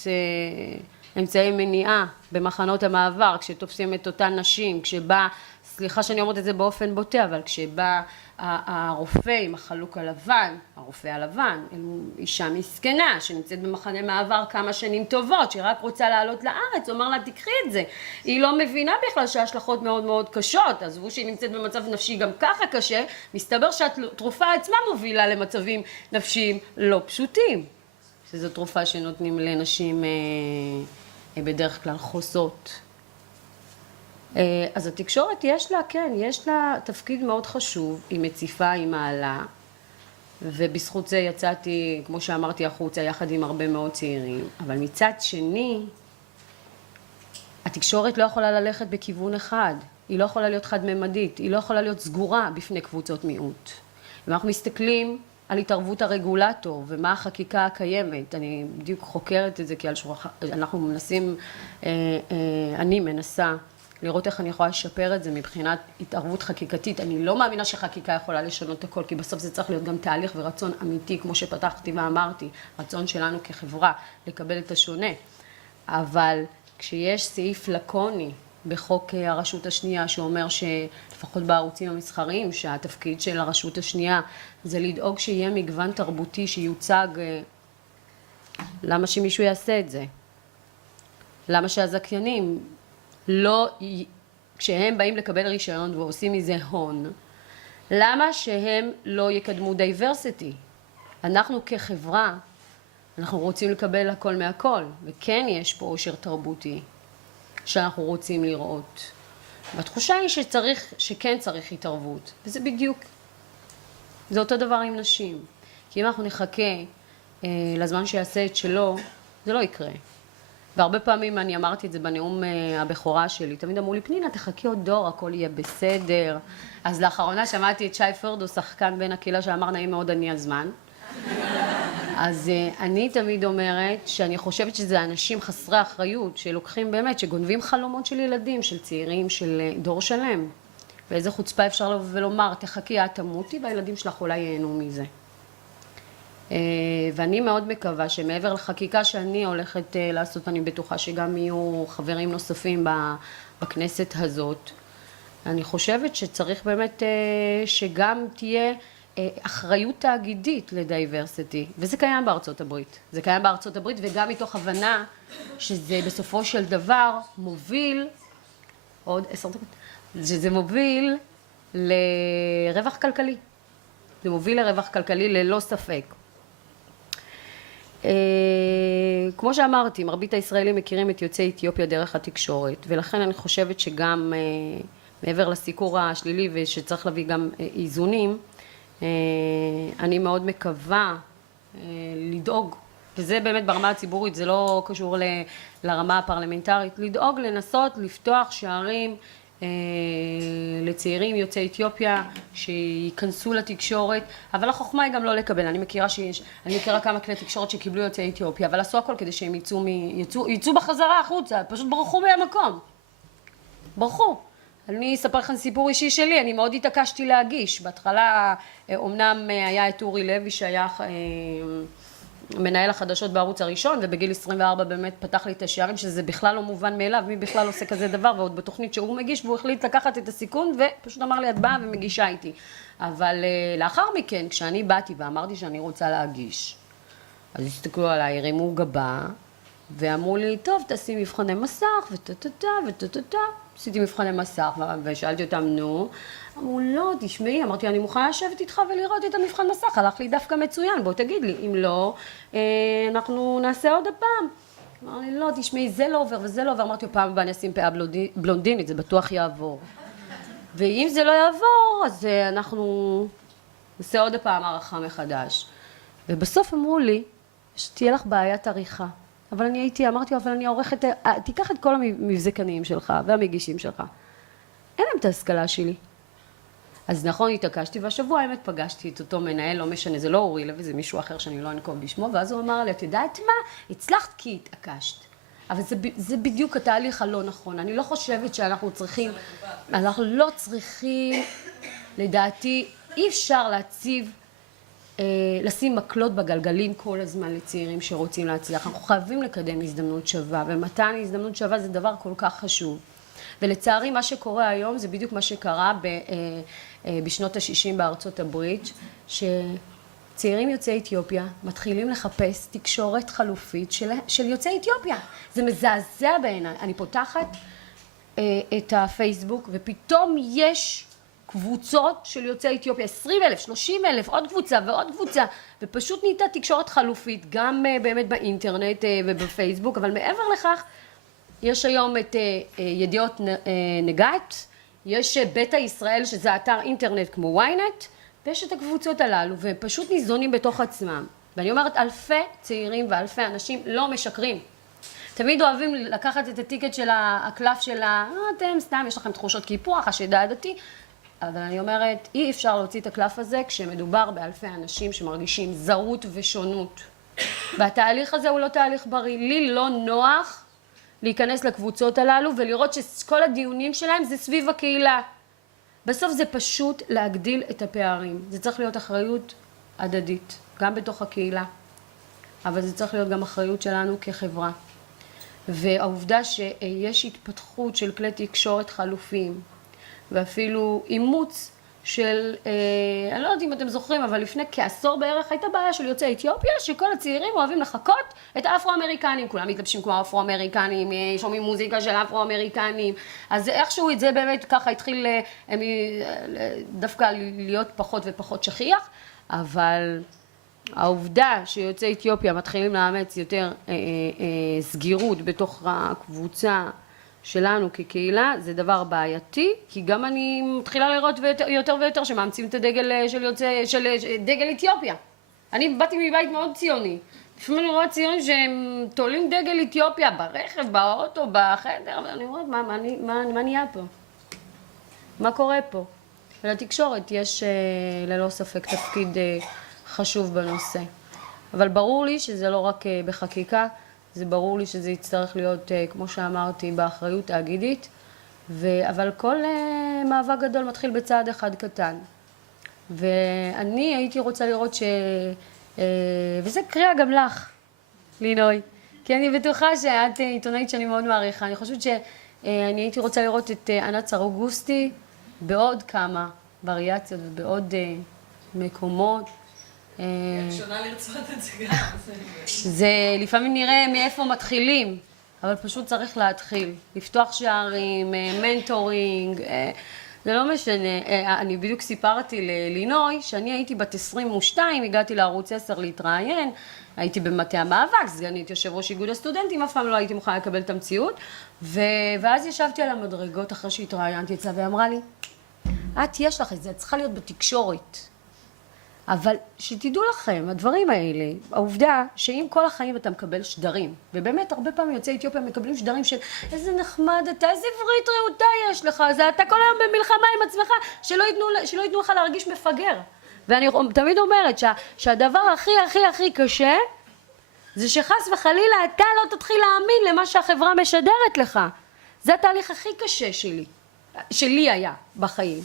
אמצעי מניעה במחנות המעבר, כשתופסים את אותן נשים, כשבא, סליחה שאני אומרת את זה באופן בוטה, אבל כשבא הרופא עם החלוק הלבן, הרופא הלבן, אישה מסכנה שנמצאת במחנה מעבר כמה שנים טובות, שרק רוצה לעלות לארץ, אומר לה תקחי את זה. היא לא מבינה בכלל שההשלכות מאוד מאוד קשות, עזבו שהיא נמצאת במצב נפשי גם ככה קשה, מסתבר שהתרופה עצמה מובילה למצבים נפשיים לא פשוטים, שזו תרופה שנותנים לנשים בדרך כלל חוסות. אז התקשורת יש לה, כן, יש לה תפקיד מאוד חשוב, היא מציפה, היא מעלה, ובזכות זה יצאתי, כמו שאמרתי, החוצה יחד עם הרבה מאוד צעירים. אבל מצד שני, התקשורת לא יכולה ללכת בכיוון אחד, היא לא יכולה להיות חד-ממדית, היא לא יכולה להיות סגורה בפני קבוצות מיעוט. אם אנחנו מסתכלים על התערבות הרגולטור ומה החקיקה הקיימת, אני בדיוק חוקרת את זה כי אנחנו מנסים, אני מנסה, לראות איך אני יכולה לשפר את זה מבחינת התערבות חקיקתית. אני לא מאמינה שחקיקה יכולה לשנות הכל, כי בסוף זה צריך להיות גם תהליך ורצון אמיתי, כמו שפתחתי ואמרתי, רצון שלנו כחברה לקבל את השונה. אבל כשיש סעיף לקוני בחוק הרשות השנייה, שאומר שלפחות בערוצים המסחריים, שהתפקיד של הרשות השנייה זה לדאוג שיהיה מגוון תרבותי שיוצג, למה שמישהו יעשה את זה? למה שהזכיינים לא, כשהם באים לקבל רישיון ועושים מזה הון, למה שהם לא יקדמו דייברסיטי? אנחנו כחברה, אנחנו רוצים לקבל הכל מהכל, וכן יש פה עושר תרבותי שאנחנו רוצים לראות. והתחושה היא שכן צריך התערבות, וזה בדיוק, זה אותו דבר עם נשים. כי אם אנחנו נחכה לזמן שיעשה את שלו, זה לא יקרה. והרבה פעמים אני אמרתי את זה בנאום הבכורה שלי, תמיד אמרו לי, פנינה, תחכי עוד דור, הכל יהיה בסדר. אז לאחרונה שמעתי את שי פרדו, שחקן בין הקהילה, שאמר נעים מאוד אני הזמן. אז אני תמיד אומרת שאני חושבת שזה אנשים חסרי אחריות, שלוקחים באמת, שגונבים חלומות של ילדים, של צעירים, של דור שלם. ואיזה חוצפה אפשר לבוא ולומר, תחכי, את תמותי, והילדים שלך אולי ייהנו מזה. ואני מאוד מקווה שמעבר לחקיקה שאני הולכת לעשות, אני בטוחה שגם יהיו חברים נוספים בכנסת הזאת. אני חושבת שצריך באמת שגם תהיה אחריות תאגידית לדייברסיטי, וזה קיים בארצות הברית. זה קיים בארצות הברית, וגם מתוך הבנה שזה בסופו של דבר מוביל, עוד 10 דקות, שזה מוביל לרווח כלכלי. זה מוביל לרווח כלכלי ללא ספק. כמו שאמרתי, מרבית הישראלים מכירים את יוצאי אתיופיה דרך התקשורת, ולכן אני חושבת שגם מעבר לסיקור השלילי ושצריך להביא גם איזונים, אני מאוד מקווה לדאוג, וזה באמת ברמה הציבורית, זה לא קשור לרמה הפרלמנטרית, לדאוג לנסות לפתוח שערים לצעירים יוצאי אתיופיה שיכנסו לתקשורת, אבל החוכמה היא גם לא לקבל. אני מכירה כמה כלי תקשורת שקיבלו יוצאי אתיופיה, אבל עשו הכל כדי שהם יצאו בחזרה החוצה, פשוט ברחו מהמקום. ברחו. אני אספר לכם סיפור אישי שלי, אני מאוד התעקשתי להגיש. בהתחלה אומנם היה את אורי לוי שהיה מנהל החדשות בערוץ הראשון, ובגיל 24 באמת פתח לי את השערים, שזה בכלל לא מובן מאליו, מי בכלל עושה כזה דבר, ועוד בתוכנית שהוא מגיש, והוא החליט לקחת את הסיכון, ופשוט אמר לי, את באה ומגישה איתי. אבל לאחר מכן, כשאני באתי ואמרתי שאני רוצה להגיש, אז הסתכלו עליי, הרימו גבה, ואמרו לי, טוב, תעשי מבחני מסך, וטטטה. עשיתי מבחני מסך, ושאלתי אותם, נו, אמרו, לא, תשמעי, אמרתי, אני מוכנה לשבת איתך ולראות את המבחן מסך, הלך לי דווקא מצוין, בוא תגיד לי, אם לא, אנחנו נעשה עוד הפעם. אמר לי, לא, תשמעי, זה לא עובר וזה לא עובר, אמרתי, פעם הבאה אני אשים פאה בלונדינית, זה בטוח יעבור. ואם זה לא יעבור, אז אנחנו נעשה עוד הפעם הערכה מחדש. ובסוף אמרו לי, שתהיה לך בעיית עריכה. אבל אמרתי, אבל אני עורכת, תיקח את כל המבזקנים שלך והמגישים שלך. אין להם את ההשכלה שלי. אז נכון, התעקשתי, והשבוע האמת פגשתי את אותו מנהל, לא משנה, זה לא אורי לוי, זה מישהו אחר שאני לא אנקוב בשמו, ואז הוא אמר לי, את יודעת מה? הצלחת כי התעקשת. אבל זה בדיוק התהליך הלא נכון. אני לא חושבת שאנחנו צריכים, אנחנו לא צריכים, לדעתי, אי אפשר לשים מקלות בגלגלים כל הזמן לצעירים שרוצים להצליח. אנחנו חייבים לקדם הזדמנות שווה, ומתן הזדמנות שווה זה דבר כל כך חשוב. ולצערי מה שקורה היום זה בדיוק מה שקרה בשנות ה-60 בארצות הברית, שצעירים יוצאי אתיופיה מתחילים לחפש תקשורת חלופית של יוצאי אתיופיה. זה מזעזע בעיניי. אני פותחת את הפייסבוק ופתאום יש קבוצות של יוצאי אתיופיה, 20,000, 30,000, עוד קבוצה ועוד קבוצה, ופשוט נהייתה תקשורת חלופית, גם באמת באינטרנט ובפייסבוק, אבל מעבר לכך, יש היום את ידיעות נגעת, יש ביתא ישראל, שזה אתר אינטרנט כמו ynet, ויש את הקבוצות הללו, והם פשוט ניזונים בתוך עצמם. ואני אומרת, אלפי צעירים ואלפי אנשים לא משקרים. תמיד אוהבים לקחת את הטיקט של הקלף של אתם סתם, יש לכם תחושות קיפוח, השדה הדתי, אבל אני אומרת, אי אפשר להוציא את הקלף הזה כשמדובר באלפי אנשים שמרגישים זרות ושונות. והתהליך הזה הוא לא תהליך בריא. לי לא נוח להיכנס לקבוצות הללו ולראות שכל הדיונים שלהם זה סביב הקהילה. בסוף זה פשוט להגדיל את הפערים. זה צריך להיות אחריות הדדית, גם בתוך הקהילה. אבל זה צריך להיות גם אחריות שלנו כחברה. והעובדה שיש התפתחות של כלי תקשורת חלופיים, ואפילו אימוץ של, אני לא יודעת אם אתם זוכרים, אבל לפני כעשור בערך הייתה בעיה של יוצאי אתיופיה, שכל הצעירים אוהבים לחכות את האפרו-אמריקנים, כולם מתלבשים כמו האפרו-אמריקנים, שומעים מוזיקה של האפרו-אמריקנים, אז איכשהו את זה באמת ככה התחיל דווקא להיות פחות ופחות שכיח, אבל העובדה שיוצאי אתיופיה מתחילים לאמץ יותר סגירות בתוך הקבוצה שלנו כקהילה, זה דבר בעייתי, כי גם אני מתחילה לראות יותר ויותר שמאמצים את הדגל של דגל אתיופיה. אני באתי מבית מאוד ציוני. לפעמים אני רואה ציונים שהם תולים דגל אתיופיה ברכב, באוטו, בחדר, ואני אומרת, מה נהיה פה? מה קורה פה? ולתקשורת יש ללא ספק תפקיד חשוב בנושא. אבל ברור לי שזה לא רק בחקיקה, זה ברור לי שזה יצטרך להיות, כמו שאמרתי, באחריות תאגידית, אבל כל מאבק גדול מתחיל בצעד אחד קטן. ואני הייתי רוצה לראות וזה קריאה גם לך, לינוי, כי אני בטוחה שאת עיתונאית שאני מאוד מעריכה. אני חושבת שאני הייתי רוצה לראות את ענת סרגוסטי בעוד כמה וריאציות ובעוד מקומות. ראשונה לרצות את זה גם. זה לפעמים נראה מאיפה מתחילים, אבל פשוט צריך להתחיל. לפתוח שערים, מנטורינג, זה לא משנה, אני בדיוק סיפרתי ללינוי שאני הייתי בת 22, הגעתי לערוץ 10 להתראיין, הייתי במטה המאבק, סגנית יושב ראש איגוד הסטודנטים, אף פעם לא הייתי מוכנה לקבל את המציאות, ואז ישבתי על המדרגות אחרי שהתראיינתי אצלה, והיא אמרה לי, יש לך את זה, את צריכה להיות בתקשורת. אבל שתדעו לכם, הדברים האלה, העובדה שאם כל החיים אתה מקבל שדרים, ובאמת הרבה פעמים יוצאי אתיופיה מקבלים שדרים של איזה נחמד אתה, איזה עברית רהוטה יש לך, זה אתה כל היום במלחמה עם עצמך, שלא ייתנו לך להרגיש מפגר. ואני תמיד אומרת שהדבר הכי קשה, זה שחס וחלילה אתה לא תתחיל להאמין למה שהחברה משדרת לך. זה התהליך הכי קשה שלי היה בחיים.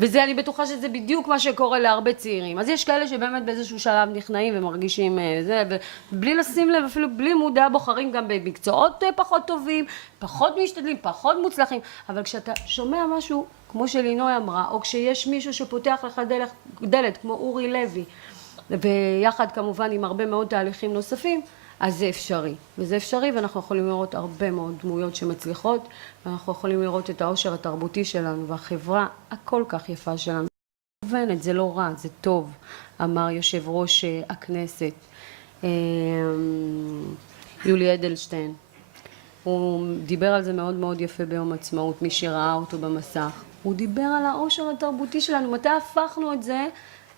וזה, אני בטוחה שזה בדיוק מה שקורה להרבה צעירים. אז יש כאלה שבאמת באיזשהו שלב נכנעים ומרגישים זה, ובלי לשים לב, אפילו בלי מודע, בוחרים גם במקצועות פחות טובים, פחות משתדלים, פחות מוצלחים. אבל כשאתה שומע משהו, כמו שלינוי אמרה, או כשיש מישהו שפותח לך דלת, כמו אורי לוי, ויחד כמובן עם הרבה מאוד תהליכים נוספים, אז זה אפשרי. וזה אפשרי, ואנחנו יכולים לראות הרבה מאוד דמויות שמצליחות, ואנחנו יכולים לראות את העושר התרבותי שלנו, והחברה הכל כך יפה שלנו. זה לא רע, זה טוב, אמר יושב ראש הכנסת, יולי אדלשטיין. הוא דיבר על זה מאוד מאוד יפה ביום עצמאות, מי שראה אותו במסך. הוא דיבר על העושר התרבותי שלנו, מתי הפכנו את זה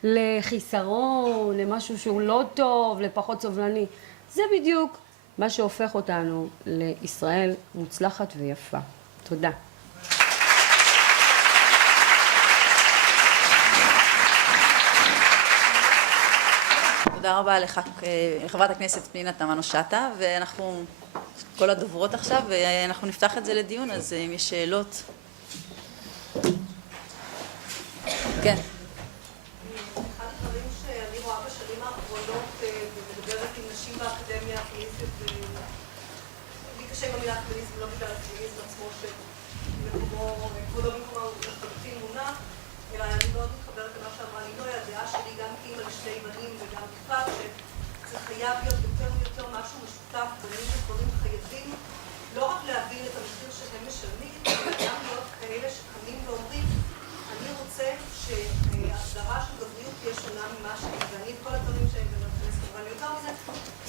לחיסרון, למשהו שהוא לא טוב, לפחות סובלני. זה בדיוק מה שהופך אותנו לישראל מוצלחת ויפה. תודה. תודה רבה לך, חברת הכנסת פנינה תמנו שטה, ואנחנו כל הדוברות עכשיו, ואנחנו נפתח את זה לדיון, אז אם יש שאלות. כן. שם המילה פמיניזם לא בגלל הפמיניזם עצמו שמקומו, כבודו במקומו הוא לחלוטין מונח, אלא אני מאוד מתחברת למה שאמרה לינוי, הדעה שלי גם כאימא לשני בנים וגם בכלל, שזה חייב להיות יותר ויותר משהו משותף, בנים וגברים חייבים לא רק להבין את המחיר שהם משלמים, אלא גם להיות כאלה שקמים ואומרים, אני רוצה שההסדרה של גבריות תהיה שונה ממה שאני, ואני את כל הדברים שהם במרכז כמובן יותר מזה,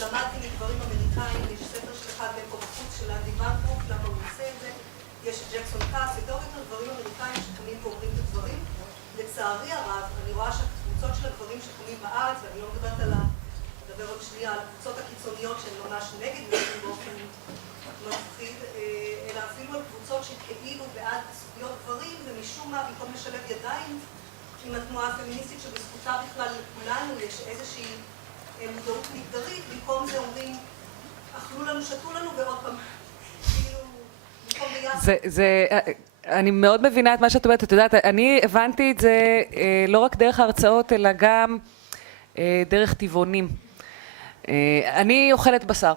למדתי מדברים אמריקאים, יש ספר של אחד מהם פה בחוץ של אנדי בנקרופ, למה הוא עושה את זה, יש את ג'קסון קאס, יותר ויותר דברים אמריקאים שקמים ואומרים את הדברים. לצערי הרב, אני רואה שהקבוצות של הגברים שקמים בארץ, ואני לא מדברת מדבר עוד שנייה על הקבוצות הקיצוניות שהן ממש נגד נשים באופן מפחיד, אלא אפילו על קבוצות שכאילו בעד זכויות גברים, ומשום מה, במקום לשלב ידיים עם התנועה הפמיניסטית שבזכותה בכלל לכולנו יש איזושהי מודעות מגדרית, במקום זה אומרים, אכלו לנו, שתו לנו, ועוד פעם, כאילו, במקום ביחד. אני מאוד מבינה את מה שאת אומרת, את יודעת, אני הבנתי את זה לא רק דרך ההרצאות, אלא גם דרך טבעונים. אני אוכלת בשר,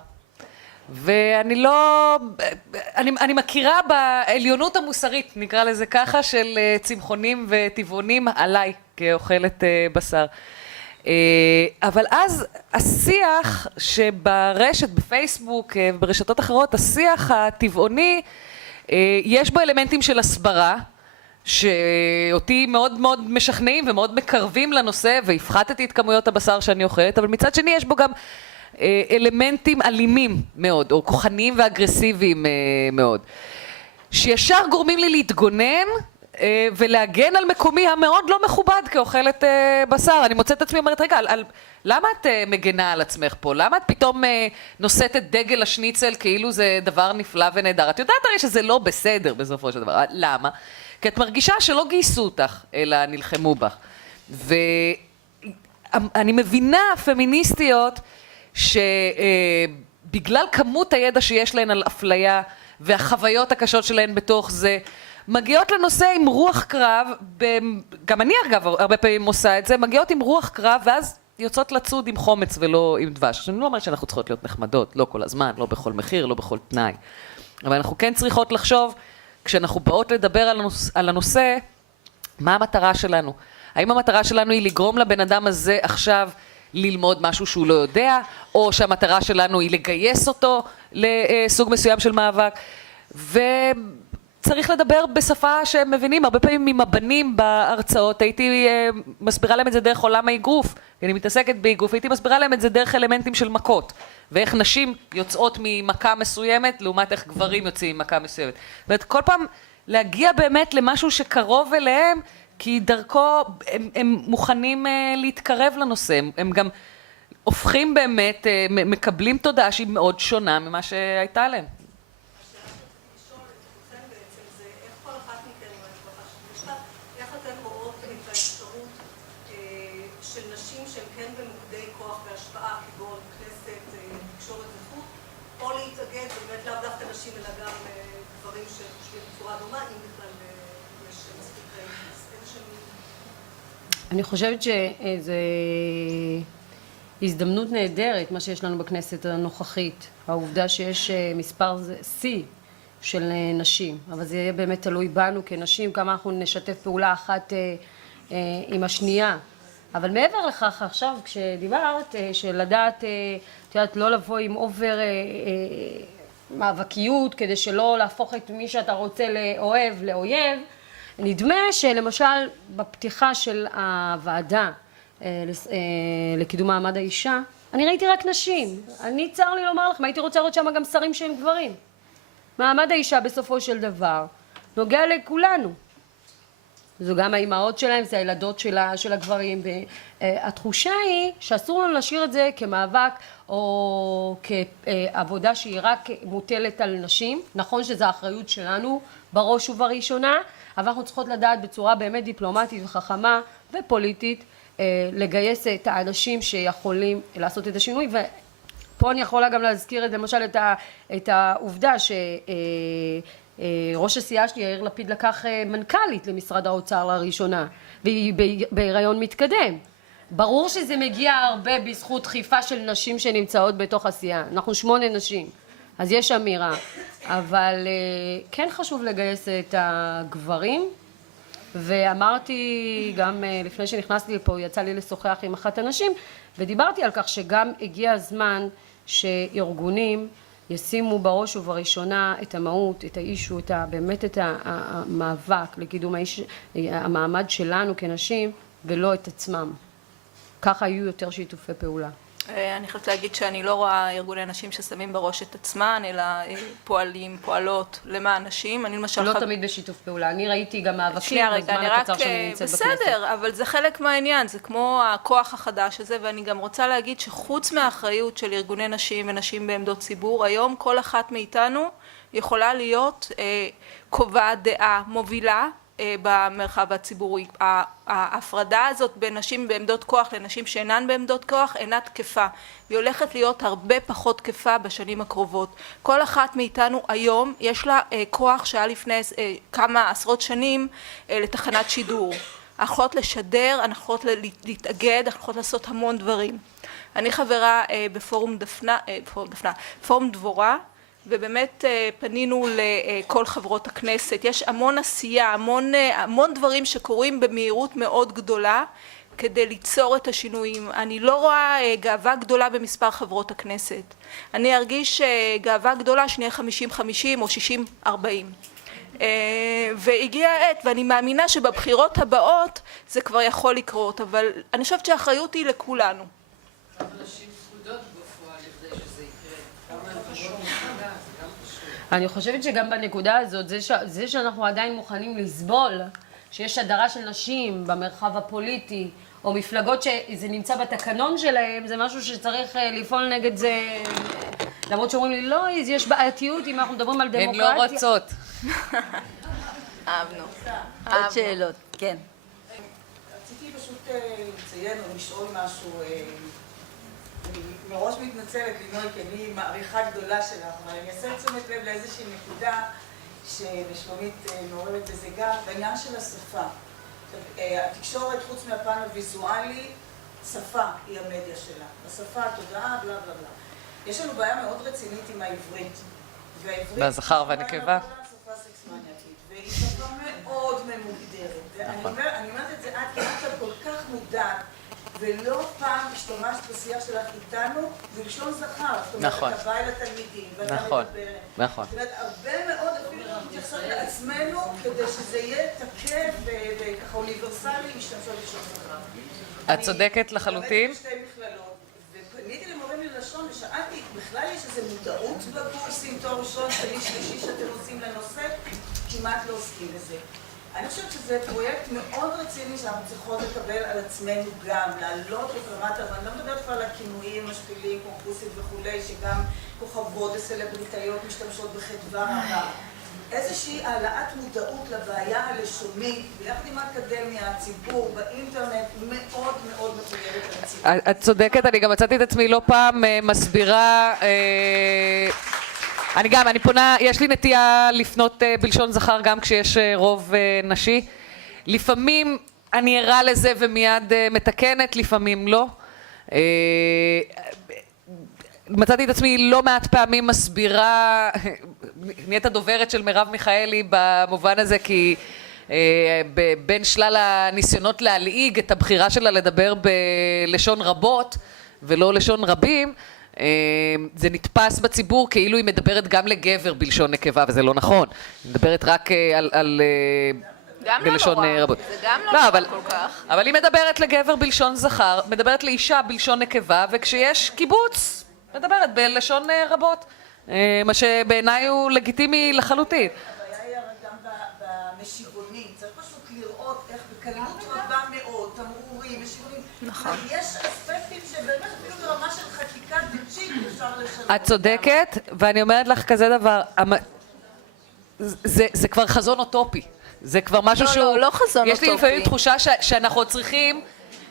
ואני לא, אני מכירה בעליונות המוסרית, נקרא לזה ככה, של צמחונים וטבעונים עליי כאוכלת בשר. אבל אז השיח שברשת, בפייסבוק וברשתות אחרות, השיח הטבעוני, יש בו אלמנטים של הסברה, שאותי מאוד מאוד משכנעים ומאוד מקרבים לנושא, והפחתתי את כמויות הבשר שאני אוכלת, אבל מצד שני יש בו גם אלמנטים אלימים מאוד, או כוחניים ואגרסיביים מאוד, שישר גורמים לי להתגונן, ולהגן על מקומי המאוד לא מכובד כאוכלת בשר. אני מוצאת את עצמי אומרת, רגע, למה את מגנה על עצמך פה? למה את פתאום נושאת את דגל השניצל כאילו זה דבר נפלא ונהדר? את יודעת הרי שזה לא בסדר בסופו של דבר. למה? כי את מרגישה שלא גייסו אותך, אלא נלחמו בך. ואני מבינה פמיניסטיות שבגלל כמות הידע שיש להן על אפליה והחוויות הקשות שלהן בתוך זה, מגיעות לנושא עם רוח קרב, גם אני אגב הרבה פעמים עושה את זה, מגיעות עם רוח קרב ואז יוצאות לצוד עם חומץ ולא עם דבש. אני לא אומרת שאנחנו צריכות להיות נחמדות, לא כל הזמן, לא בכל מחיר, לא בכל תנאי. אבל אנחנו כן צריכות לחשוב, כשאנחנו באות לדבר על הנושא, מה המטרה שלנו? האם המטרה שלנו היא לגרום לבן אדם הזה עכשיו ללמוד משהו שהוא לא יודע, או שהמטרה שלנו היא לגייס אותו לסוג מסוים של מאבק? צריך לדבר בשפה שהם מבינים. הרבה פעמים עם הבנים בהרצאות הייתי מסבירה להם את זה דרך עולם האגרוף, כי אני מתעסקת באגרוף, הייתי מסבירה להם את זה דרך אלמנטים של מכות, ואיך נשים יוצאות ממכה מסוימת לעומת איך גברים יוצאים ממכה מסוימת. זאת אומרת, כל פעם להגיע באמת למשהו שקרוב אליהם, כי דרכו הם מוכנים להתקרב לנושא, הם גם הופכים באמת, מקבלים תודעה שהיא מאוד שונה ממה שהייתה להם. איך אתן רואות את האפשרות של נשים שהן כן במוקדי כוח והשפעה, כגון כנסת, תקשורת וכו', או להתאגד, באמת לאו דווקא נשים אלא גם גברים שחושבים בצורה דומה, אם בכלל יש מספיק איזשהם... אני חושבת שזו הזדמנות נהדרת, מה שיש לנו בכנסת הנוכחית. העובדה שיש מספר שיא של נשים, אבל זה יהיה באמת תלוי בנו כנשים, כמה אנחנו נשתף פעולה אחת עם השנייה. אבל מעבר לכך, עכשיו כשדיברת, שלדעת, את יודעת, לא לבוא עם אובר מאבקיות, כדי שלא להפוך את מי שאתה רוצה לאוהב, לאויב, נדמה שלמשל בפתיחה של הוועדה לקידום מעמד האישה, אני ראיתי רק נשים. אני צר לי לומר לכם, הייתי רוצה לראות שם גם שרים שהם גברים. מעמד האישה בסופו של דבר נוגע לכולנו. זו גם האימהות שלהם, זה הילדות של הגברים. התחושה היא שאסור לנו להשאיר את זה כמאבק או כעבודה שהיא רק מוטלת על נשים. נכון שזו האחריות שלנו בראש ובראשונה, אבל אנחנו צריכות לדעת בצורה באמת דיפלומטית וחכמה ופוליטית לגייס את האנשים שיכולים לעשות את השינוי. ופה אני יכולה גם להזכיר למשל את העובדה שראש הסיעה שלי יאיר לפיד לקח מנכ"לית למשרד האוצר לראשונה, והיא בהיריון מתקדם. ברור שזה מגיע הרבה בזכות דחיפה של נשים שנמצאות בתוך הסיעה. אנחנו 8 נשים, אז יש אמירה, אבל כן חשוב לגייס את הגברים. ואמרתי גם לפני שנכנסתי לפה, יצא לי לשוחח עם אחת הנשים, ודיברתי על כך שגם הגיע הזמן שארגונים ישימו בראש ובראשונה את המהות, את האישו, באמת את המאבק לקידום המעמד שלנו כנשים, ולא את עצמם. ככה יהיו יותר שיתופי פעולה. אני חייבת להגיד שאני לא רואה ארגוני נשים ששמים בראש את עצמן, אלא פועלות למען נשים. אני למשל... לא תמיד בשיתוף פעולה. אני ראיתי גם מאבקים בזמן הקצר שאני נמצאת בכנסת. בסדר, אבל זה חלק מהעניין, זה כמו הכוח החדש הזה, ואני גם רוצה להגיד שחוץ מהאחריות של ארגוני נשים ונשים בעמדות ציבור, היום כל אחת מאיתנו יכולה להיות קובעת דעה מובילה, במרחב הציבורי. ההפרדה הזאת בין נשים בעמדות כוח לנשים שאינן בעמדות כוח אינה תקפה. היא הולכת להיות הרבה פחות תקפה בשנים הקרובות. כל אחת מאיתנו היום יש לה כוח שהיה לפני כמה עשרות שנים לתחנת שידור. אנחנו יכולות לשדר, אנחנו יכולות להתאגד, אנחנו יכולות לעשות המון דברים. אני חברה בפורום פורום דבורה, ובאמת פנינו לכל חברות הכנסת. יש המון עשייה, המון דברים שקורים במהירות מאוד גדולה כדי ליצור את השינויים. אני לא רואה גאווה גדולה במספר חברות הכנסת. אני ארגיש גאווה גדולה שנהיה 50-50 או 60-40. והגיעה העת, ואני מאמינה שבבחירות הבאות זה כבר יכול לקרות, אבל אני חושבת שהאחריות היא לכולנו. אני חושבת שגם בנקודה הזאת, זה שאנחנו עדיין מוכנים לסבול, שיש הדרה של נשים במרחב הפוליטי, או מפלגות שזה נמצא בתקנון שלהם, זה משהו שצריך לפעול נגד זה, למרות שאומרים לי, לא, יש בעייתיות אם אנחנו מדברים על דמוקרטיה. הן לא רוצות. אהבנו. עוד שאלות, כן. רציתי פשוט לציין או לשאול משהו. אני מראש מתנצלת, לינוי, כי אני מעריכה גדולה שלך, אבל אני אעשה תשומת לב לאיזושהי נקודה ושלומית מעורבת בזה גם, בעניין של השפה. התקשורת, חוץ מהפן הוויזואלי, שפה היא המדיה שלה. השפה, התודעה, בלה בלה בלה. יש לנו בעיה מאוד רצינית עם העברית. בזכר והנקבה. שפה סקס-מניאקית, והיא שפה מאוד ממוגדרת. אני אומרת את זה עד כי את כל כך מודעת, ולא פעם השתמשת בשיח שלך איתנו בלשון זכר. זאת אומרת, אתה בא אל התלמידים, ואתה מדבר. נכון. זאת אומרת, הרבה מאוד אפילו לא מתייחסת מתייחסות לעצמנו כדי שזה יהיה תקף וככה אוניברסלי משתמשות לשון זכר. את צודקת לחלוטין. אני למדתי בשתי מכללות, ופניתי למורים ללשון ושאלתי, בכלל יש איזו מודעות בקורסים, תואר ראשון, שני, שלישי שאתם עושים לנושא? כמעט לא עוסקים בזה. אני חושבת שזה פרויקט מאוד רציני שאנחנו צריכות לקבל על עצמנו גם, לעלות את רמת, אבל אני לא מדברת כבר על הכינויים משפילים, קורפוסית וכולי, שגם כוכבות וסלבריטאיות משתמשות בחדווה רבה. איזושהי העלאת מודעות לבעיה הלשונית, ביחד עם האקדמיה, הציבור, באינטרנט, מאוד מאוד מחויבת לציבור. את צודקת, אני גם מצאתי את עצמי לא פעם מסבירה, אני פונה, יש לי נטייה לפנות בלשון זכר גם כשיש רוב נשי. לפעמים אני ערה לזה ומיד מתקנת, לפעמים לא. מצאתי את עצמי לא מעט פעמים מסבירה, נהיית הדוברת של מרב מיכאלי במובן הזה, כי בין שלל הניסיונות להלעיג את הבחירה שלה לדבר בלשון רבות ולא לשון רבים, זה נתפס בציבור כאילו היא מדברת גם לגבר בלשון נקבה, וזה לא נכון. היא מדברת רק על גם לא נורא, רבות. זה גם לא נורא כל כך. אבל היא מדברת לגבר בלשון זכר, מדברת לאישה בלשון נקבה, וכשיש קיבוץ, מדברת בלשון רבות. מה שבעיניי הוא לגיטימי לחלוטין. הבעיה היא גם במשיבונים, צריך פשוט לראות איך בקלות רבה מאוד, תמרורים, משיבונים. נכון. יש אספקטים שבאמת אפילו ברמה של חקיקה דצ'ית אפשר לשנות. את צודקת, ואני אומרת לך כזה דבר, זה כבר חזון אוטופי. זה כבר משהו שהוא... לא חזון יש לי אוטופי. לפעמים תחושה שאנחנו צריכים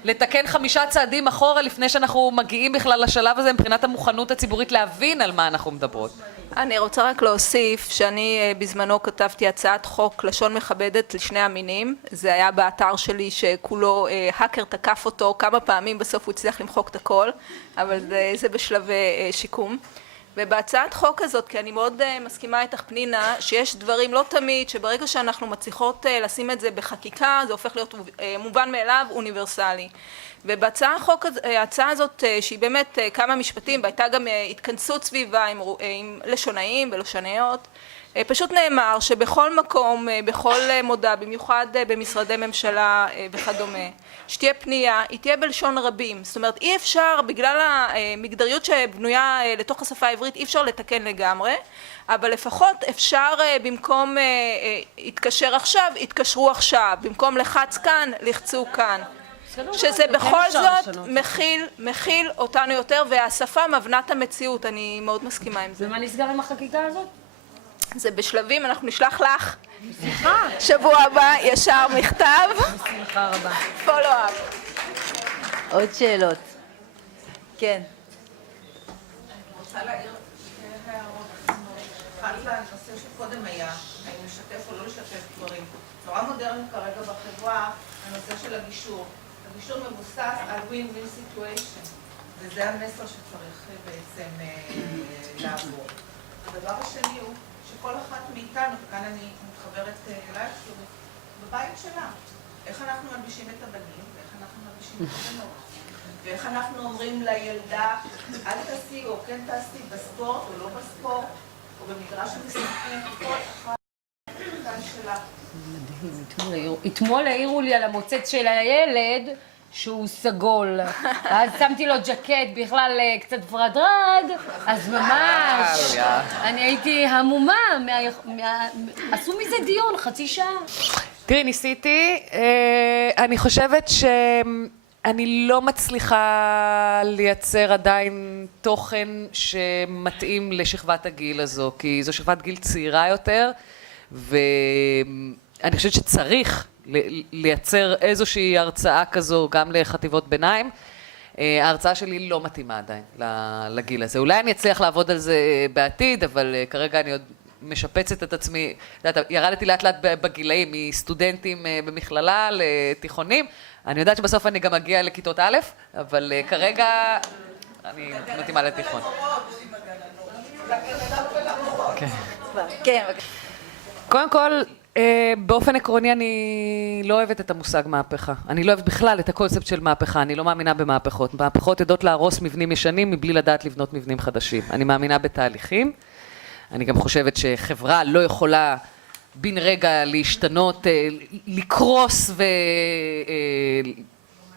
לתקן 5 צעדים אחורה לפני שאנחנו מגיעים בכלל לשלב הזה מבחינת המוכנות הציבורית להבין על מה אנחנו מדברות. אני רוצה רק להוסיף שאני בזמנו כתבתי הצעת חוק לשון מכבדת לשני המינים. זה היה באתר שלי שכולו האקר תקף אותו כמה פעמים, בסוף הוא הצליח למחוק את הכל, אבל זה בשלבי שיקום. ובהצעת חוק הזאת, כי אני מאוד מסכימה איתך פנינה, שיש דברים לא תמיד, שברגע שאנחנו מצליחות לשים את זה בחקיקה, זה הופך להיות מובן מאליו, אוניברסלי. ובהצעה הזאת, שהיא באמת כמה משפטים, והייתה גם התכנסות סביבה עם לשונאים ולשונאיות, פשוט נאמר שבכל מקום, בכל מודע, במיוחד במשרדי ממשלה וכדומה, שתהיה פנייה, היא תהיה בלשון רבים. זאת אומרת, אי אפשר, בגלל המגדריות שבנויה לתוך השפה העברית, אי אפשר לתקן לגמרי, אבל לפחות אפשר במקום התקשר עכשיו, התקשרו עכשיו, במקום לחץ כאן, לחצו כאן. שזה בכל זאת מכיל אותנו יותר, והשפה מבנה את המציאות. אני מאוד מסכימה עם זה. ומה נסגר עם החקיקה הזאת? זה בשלבים, אנחנו נשלח לך שבוע הבא ישר מכתב. בשמחה רבה. פולו-אפ. עוד שאלות? כן. אני רוצה להעיר שתי הערות. אחד לנושא שקודם היה, האם לשתף או לא לשתף דברים. נורא מודרני כרגע בחברה, הנושא של הגישור. הגישור מבוסס על win-win situation, וזה המסר שצריך בעצם לעבור. הדבר השני הוא שכל אחת מאיתנו, וכאן אני מתחברת אלייך, בבית שלה. איך אנחנו מלבישים את הבנים, ואיך אנחנו מלבישים את הבנות. ואיך אנחנו אומרים לילדה, אל תעשי או כן תעשי בספורט או לא בספורט, או במגרש המשחקים, כל אחת כאן שלה. אתמול העירו לי על המוצץ של הילד שהוא סגול, אז שמתי לו ג'קט בכלל קצת ורדרד, אז ממש אני הייתי המומה, עשו מזה דיון חצי שעה. תראי, ניסיתי, אני חושבת שאני לא מצליחה לייצר עדיין תוכן שמתאים לשכבת הגיל הזו, כי זו שכבת גיל צעירה יותר, ואני חושבת שצריך לייצר איזושהי הרצאה כזו גם לחטיבות ביניים. ההרצאה שלי לא מתאימה עדיין לגיל הזה. אולי אני אצליח לעבוד על זה בעתיד, אבל כרגע אני עוד משפצת את עצמי. ירדתי לאט לאט בגילאים, מסטודנטים במכללה לתיכונים. אני יודעת שבסוף אני גם אגיע לכיתות א', אבל כרגע אני מתאימה לתיכון. כן. קודם כל, באופן עקרוני אני לא אוהבת את המושג מהפכה. אני לא אוהבת בכלל את הקונספט של מהפכה. אני לא מאמינה במהפכות. מהפכות יודעות להרוס מבנים ישנים מבלי לדעת לבנות מבנים חדשים. אני מאמינה בתהליכים. אני גם חושבת שחברה לא יכולה בן רגע להשתנות, לקרוס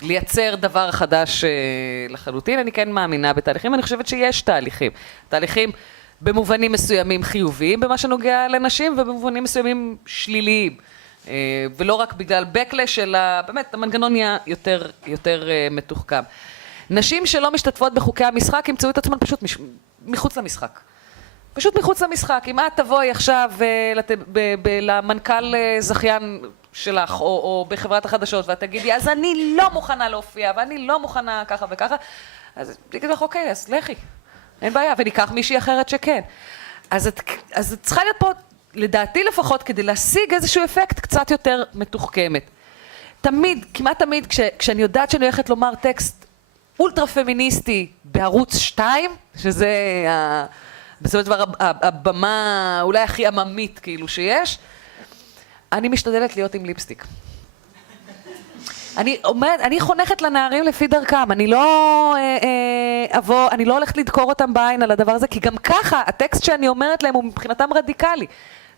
ולייצר דבר חדש לחלוטין. אני כן מאמינה בתהליכים, אני חושבת שיש תהליכים. תהליכים במובנים מסוימים חיוביים במה שנוגע לנשים, ובמובנים מסוימים שליליים. ולא רק בגלל backlash, אלא באמת המנגנון נהיה יותר מתוחכם. נשים שלא משתתפות בחוקי המשחק ימצאו את עצמן פשוט מחוץ למשחק. פשוט מחוץ למשחק. אם את תבואי עכשיו למנכ"ל זכיין שלך, או בחברת החדשות, ואת תגידי, אז אני לא מוכנה להופיע, ואני לא מוכנה ככה וככה, אז תגידי לך, אוקיי, אז לכי. אין בעיה, וניקח מישהי אחרת שכן. אז את צריכה להיות פה, לדעתי לפחות, כדי להשיג איזשהו אפקט קצת יותר מתוחכמת. תמיד, כמעט תמיד, כשאני יודעת שאני הולכת לומר טקסט אולטרה פמיניסטי בערוץ 2, שזה בסופו של דבר הבמה אולי הכי עממית כאילו שיש, אני משתדלת להיות עם ליפסטיק. אני חונכת לנערים לפי דרכם, אני לא הולכת לדקור אותם בעין על הדבר הזה, כי גם ככה הטקסט שאני אומרת להם הוא מבחינתם רדיקלי.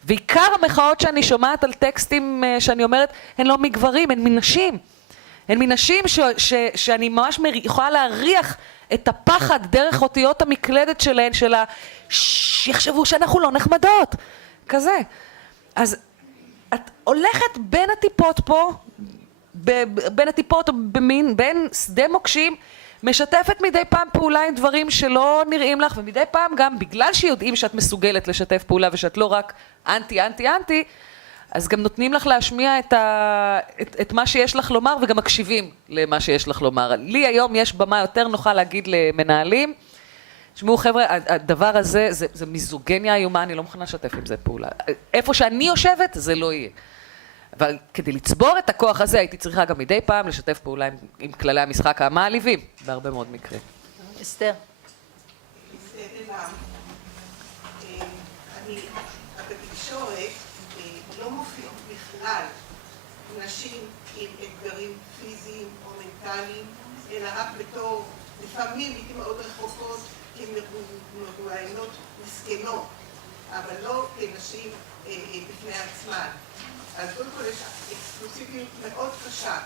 ועיקר המחאות שאני שומעת על טקסטים שאני אומרת, הן לא מגברים, הן מנשים. הן מנשים שאני ממש יכולה להריח את הפחד דרך אותיות המקלדת שלהן, שיחשבו שאנחנו לא נחמדות. כזה. אז את הולכת בין הטיפות פה, בין הטיפות או בין שדה מוקשים, משתפת מדי פעם פעולה עם דברים שלא נראים לך, ומדי פעם גם בגלל שיודעים שאת מסוגלת לשתף פעולה ושאת לא רק אנטי, אז גם נותנים לך להשמיע את מה שיש לך לומר, וגם מקשיבים למה שיש לך לומר. לי היום יש במה יותר נוחה להגיד למנהלים, תשמעו חבר'ה, הדבר הזה זה מיזוגניה איומה, אני לא מוכנה לשתף עם זה פעולה. איפה שאני יושבת זה לא יהיה. אבל כדי לצבור את הכוח הזה הייתי צריכה גם מדי פעם לשתף פעולה עם כללי המשחק המעליבים, בהרבה מאוד מקרים. אסתר. בתקשורת לא מופיעות בכלל נשים עם אתגרים פיזיים או מנטליים, אלא רק בתור, לפעמים הייתי מאוד רחוקות, כמרואיינות מסכנות, אבל לא כנשים בפני עצמן. אז קודם כל יש אקסקלוסיביות מאוד קשה,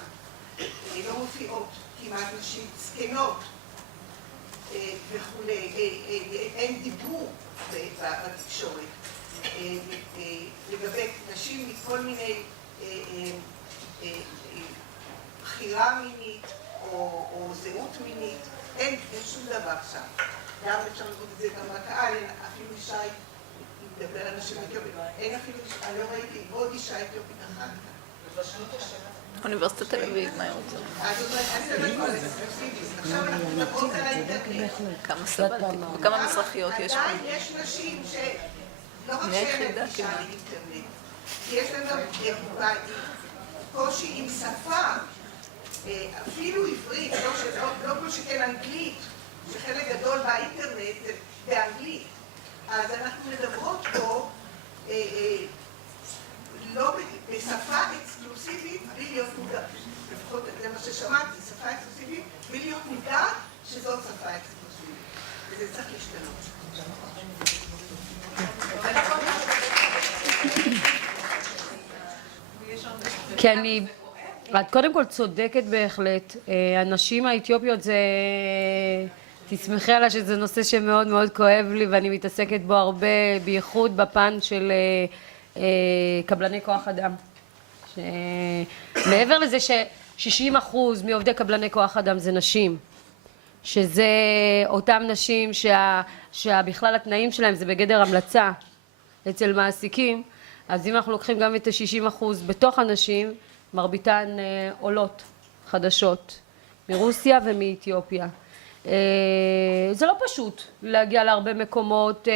לא מופיעות כמעט נשים זקנות וכולי, אין דיבור בתקשורת לגבי נשים מכל מיני בחירה מינית או זהות מינית, אין שום דבר שם. גם אפשר לראות את זה גם בקהל, אפילו אישה מדבר על נשים אתיופית, אין אפילו, אני לא ראיתי עוד אישה אתיופית אחת. אוניברסיטת תל אביב, מה היא רוצה? עכשיו אנחנו מדברות על האינטרנט. כמה סבלתי, וכמה מזרחיות יש פה. עדיין יש נשים שלא רק שאין גישה לאינטרנט, כי יש להם גם קושי עם שפה, אפילו עברית, לא כל שכן אנגלית, שחלק גדול באינטרנט זה באנגלית. אז אנחנו מדברות פה לא בשפה אקסקלוסיבית, בלי להיות מודעת, לפחות זה מה ששמעתי, שפה אקסקלוסיבית, בלי להיות מודעת שזאת שפה אקסקלוסיבית. וזה צריך להשתנות. כי את קודם כל צודקת בהחלט. הנשים האתיופיות זה... תסמכי עליי שזה נושא שמאוד מאוד כואב לי ואני מתעסקת בו הרבה, בייחוד בפן של קבלני כוח אדם. מעבר לזה ש60% מעובדי קבלני כוח אדם זה נשים, שזה אותם נשים שבכלל התנאים שלהם זה בגדר המלצה אצל מעסיקים, אז אם אנחנו לוקחים גם את ה60% בתוך הנשים, מרביתן עולות חדשות מרוסיה ומאתיופיה. זה לא פשוט להגיע להרבה מקומות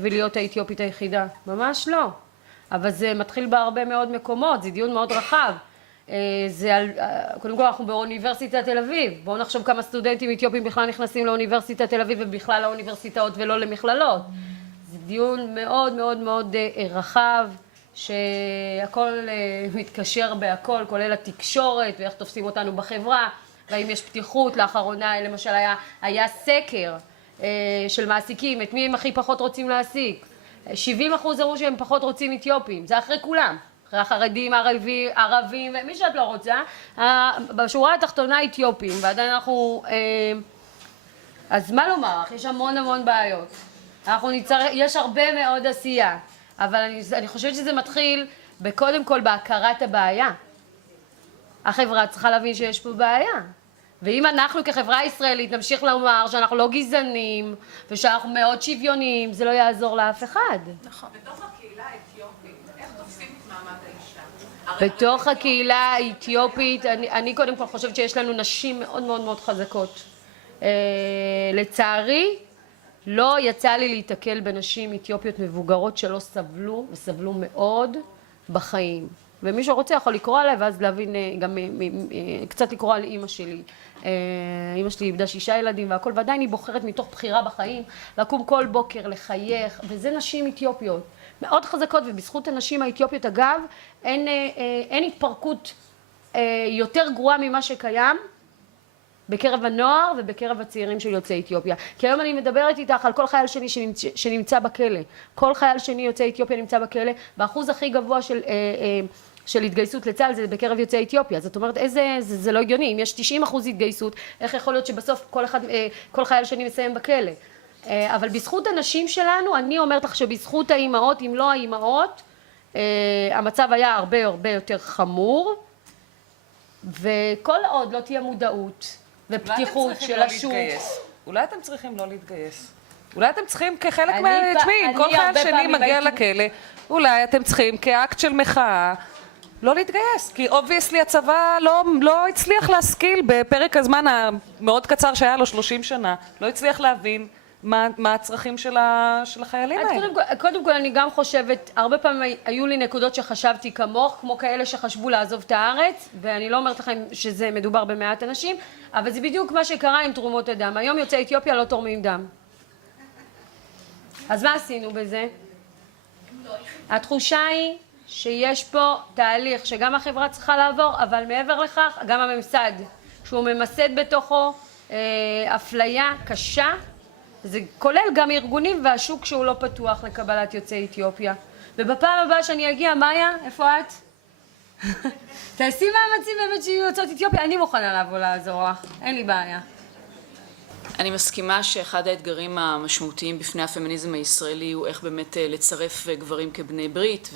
ולהיות האתיופית היחידה, ממש לא, אבל זה מתחיל בהרבה מאוד מקומות, זה דיון מאוד רחב. קודם כל אנחנו באוניברסיטת תל אביב, בואו נחשוב כמה סטודנטים אתיופים בכלל נכנסים לאוניברסיטת תל אביב ובכלל לאוניברסיטאות ולא למכללות. זה דיון מאוד מאוד מאוד רחב, שהכל מתקשר בהכל, כולל התקשורת ואיך תופסים אותנו בחברה, והאם יש פתיחות. לאחרונה למשל היה סקר של מעסיקים, את מי הם הכי פחות רוצים להעסיק, 70% אמרו שהם פחות רוצים אתיופים, זה אחרי כולם. אחרי החרדים, ערבים, ומי שאת לא רוצה, בשורה התחתונה אתיופים, ועדיין אנחנו... אז מה לומר? יש המון בעיות. יש הרבה מאוד עשייה, אבל אני חושבת שזה מתחיל קודם כל בהכרת הבעיה. החברה צריכה להבין שיש פה בעיה. ואם אנחנו כחברה ישראלית נמשיך לומר שאנחנו לא גזענים ושאנחנו מאוד שוויוניים, זה לא יעזור לאף אחד. נכון. בתוך הקהילה האתיופית, איך תופסים את מעמד האישה? בתוך הקהילה האתיופית, אני קודם כל חושבת שיש לנו נשים מאוד חזקות. לצערי, לא יצא לי להתקל בנשים אתיופיות מבוגרות שלא סבלו, וסבלו מאוד בחיים. ומי שרוצה יכול לקרוא עליי, ואז להבין, גם קצת לקרוא על אמא שלי. אמא שלי איבדה 6 ילדים והכל, ועדיין היא בוחרת מתוך בחירה בחיים, לקום כל בוקר, לחייך, וזה נשים אתיופיות. מאוד חזקות, ובזכות הנשים האתיופיות, אגב, אין התפרקות יותר גרועה ממה שקיים, בקרב הנוער ובקרב הצעירים של יוצאי אתיופיה. כי היום אני מדברת איתך על כל חייל שני שנמצא בכלא. כל חייל שני יוצאי אתיופיה נמצא בכלא, והאחוז הכי גבוה של התגייסות לצה"ל זה בקרב יוצאי אתיופיה. זאת אומרת, זה לא הגיוני. אם יש 90% התגייסות, איך יכול להיות שבסוף כל חייל שני מסיים בכלא? אבל בזכות הנשים שלנו, אני אומרת לך שבזכות האימהות, אם לא האימהות, המצב היה הרבה יותר חמור, וכל עוד לא תהיה מודעות ופתיחות של השוק. אולי אתם צריכים לא להתגייס. אולי אתם צריכים כחלק תשמעי, אם כל חייל שני מגיע לכלא, אולי אתם צריכים כאקט של מחאה לא להתגייס, כי obviously הצבא לא הצליח להשכיל בפרק הזמן המאוד קצר שהיה לו 30 שנה, לא הצליח להבין מה הצרכים של החיילים האלה. קודם כל אני גם חושבת, הרבה פעמים היו לי נקודות שחשבתי כמוך, כמו כאלה שחשבו לעזוב את הארץ, ואני לא אומרת לכם שזה מדובר במעט אנשים, אבל זה בדיוק מה שקרה עם תרומות הדם. היום יוצאי אתיופיה לא תורמים דם. אז מה עשינו בזה? התחושה היא שיש פה תהליך שגם החברה צריכה לעבור, אבל מעבר לכך, גם הממסד, שהוא ממסד בתוכו אפליה קשה, זה כולל גם ארגונים והשוק שהוא לא פתוח לקבלת יוצאי אתיופיה. ובפעם הבאה שאני אגיע, מאיה, איפה את? תעשי מאמצים באמת שיהיו יוצאות אתיופיה, אני מוכנה לבוא לעזור לך, אין לי בעיה. אני מסכימה שאחד האתגרים המשמעותיים בפני הפמיניזם הישראלי הוא איך באמת לצרף גברים כבני ברית,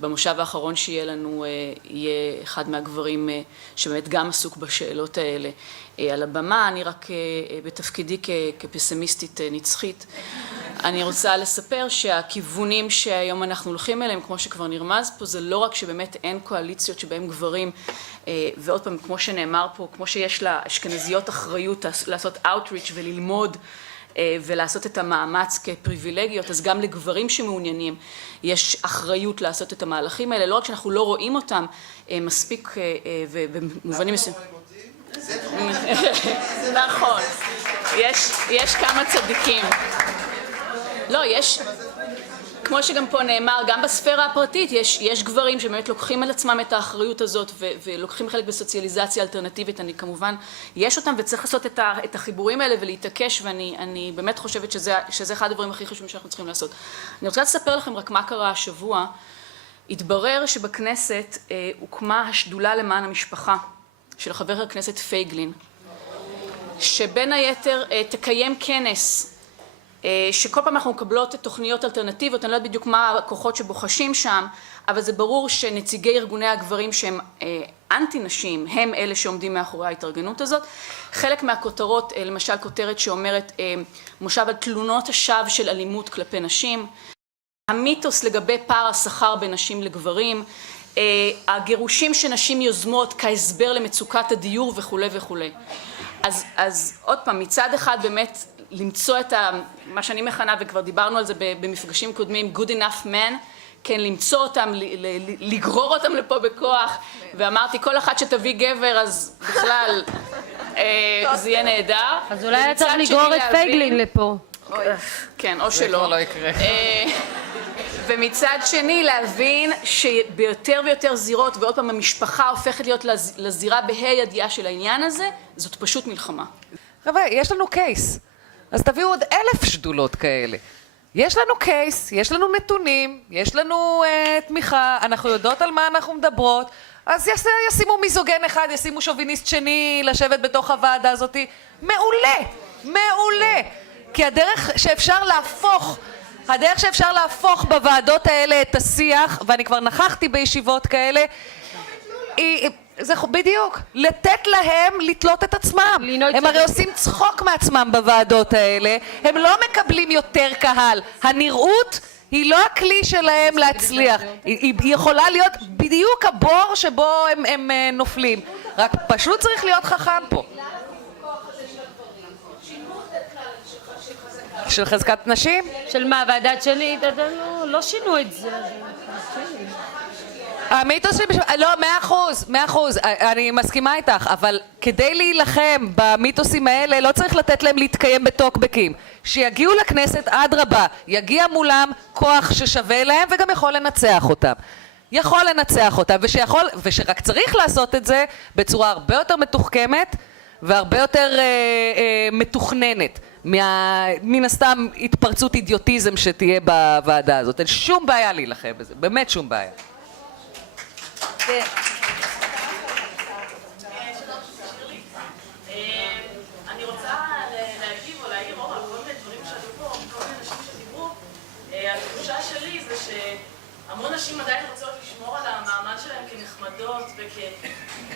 ובמושב האחרון שיהיה לנו יהיה אחד מהגברים שבאמת גם עסוק בשאלות האלה על הבמה. אני רק בתפקידי כפסימיסטית נצחית, אני רוצה לספר שהכיוונים שהיום אנחנו הולכים אליהם, כמו שכבר נרמז פה, זה לא רק שבאמת אין קואליציות שבהם גברים, ועוד פעם, כמו שנאמר פה, כמו שיש לאשכנזיות אחריות לעשות outreach וללמוד ולעשות את המאמץ כפריבילגיות, אז גם לגברים שמעוניינים יש אחריות לעשות את המהלכים האלה, לא רק שאנחנו לא רואים אותם מספיק ובמובנים מסוימים. נכון, יש כמה צדיקים. לא, יש, כמו שגם פה נאמר, גם בספירה הפרטית יש גברים שבאמת לוקחים על עצמם את האחריות הזאת ולוקחים חלק בסוציאליזציה אלטרנטיבית. אני כמובן, יש אותם וצריך לעשות את החיבורים האלה ולהתעקש, ואני באמת חושבת שזה אחד הדברים הכי חשובים שאנחנו צריכים לעשות. אני רוצה לספר לכם רק מה קרה השבוע. התברר שבכנסת הוקמה השדולה למען המשפחה של חבר הכנסת פייגלין, שבין היתר תקיים כנס שכל פעם אנחנו מקבלות את תוכניות אלטרנטיביות, אני לא יודעת בדיוק מה הכוחות שבוחשים שם, אבל זה ברור שנציגי ארגוני הגברים שהם אנטי נשים, הם אלה שעומדים מאחורי ההתארגנות הזאת. חלק מהכותרות, למשל כותרת שאומרת מושב על תלונות השווא של אלימות כלפי נשים, המיתוס לגבי פער השכר בין נשים לגברים, הגירושים שנשים יוזמות כהסבר למצוקת הדיור וכו' וכו'. אז עוד פעם, מצד אחד באמת למצוא את מה שאני מכנה, וכבר דיברנו על זה במפגשים קודמים, good enough men, כן, למצוא אותם, לגרור אותם לפה בכוח, ואמרתי, כל אחת שתביא גבר, אז בכלל זה יהיה נהדר. אז אולי היה צריך לגרור את פייגלין לפה. כן, או שלא. זה כבר לא יקרה. ומצד שני להבין שביותר ויותר זירות, ועוד פעם המשפחה הופכת להיות לזירה בה"א הידיעה של העניין הזה, זאת פשוט מלחמה. חבר'ה, יש לנו קייס. אז תביאו עוד 1,000 שדולות כאלה. יש לנו קייס, יש לנו נתונים, יש לנו תמיכה, אנחנו יודעות על מה אנחנו מדברות, אז ישימו מיזוגן אחד, ישימו שוביניסט שני לשבת בתוך הוועדה הזאת. מעולה, מעולה. כי הדרך שאפשר להפוך בוועדות האלה את השיח, ואני כבר נכחתי בישיבות כאלה, זה בדיוק, לתת להם לתלות את עצמם. הם הרי עושים צחוק מעצמם בוועדות האלה, הם לא מקבלים יותר קהל. הנראות היא לא הכלי שלהם להצליח, היא יכולה להיות בדיוק הבור שבו הם נופלים, רק פשוט צריך להיות חכם פה. של חזקת נשים? של מה, ועדת שני? לא שינו את זה. המיתוס לא, 100%, אני מסכימה איתך, אבל כדי להילחם במיתוסים האלה לא צריך לתת להם להתקיים בטוקבקים. שיגיעו לכנסת, אדרבה, יגיע מולם כוח ששווה להם וגם יכול לנצח אותם. ושרק צריך לעשות את זה בצורה הרבה יותר מתוחכמת והרבה יותר מתוכננת. מן הסתם התפרצות אידיוטיזם שתהיה בוועדה הזאת. אין שום בעיה להילחם בזה, באמת שום בעיה. אני רוצה להגיב או להעיר אור על כל מיני דברים שעלו פה, כל מיני נשים שדיברו. התחושה שלי זה שהמון נשים עדיין רוצות לשמור על המעמד שלהם כנחמדות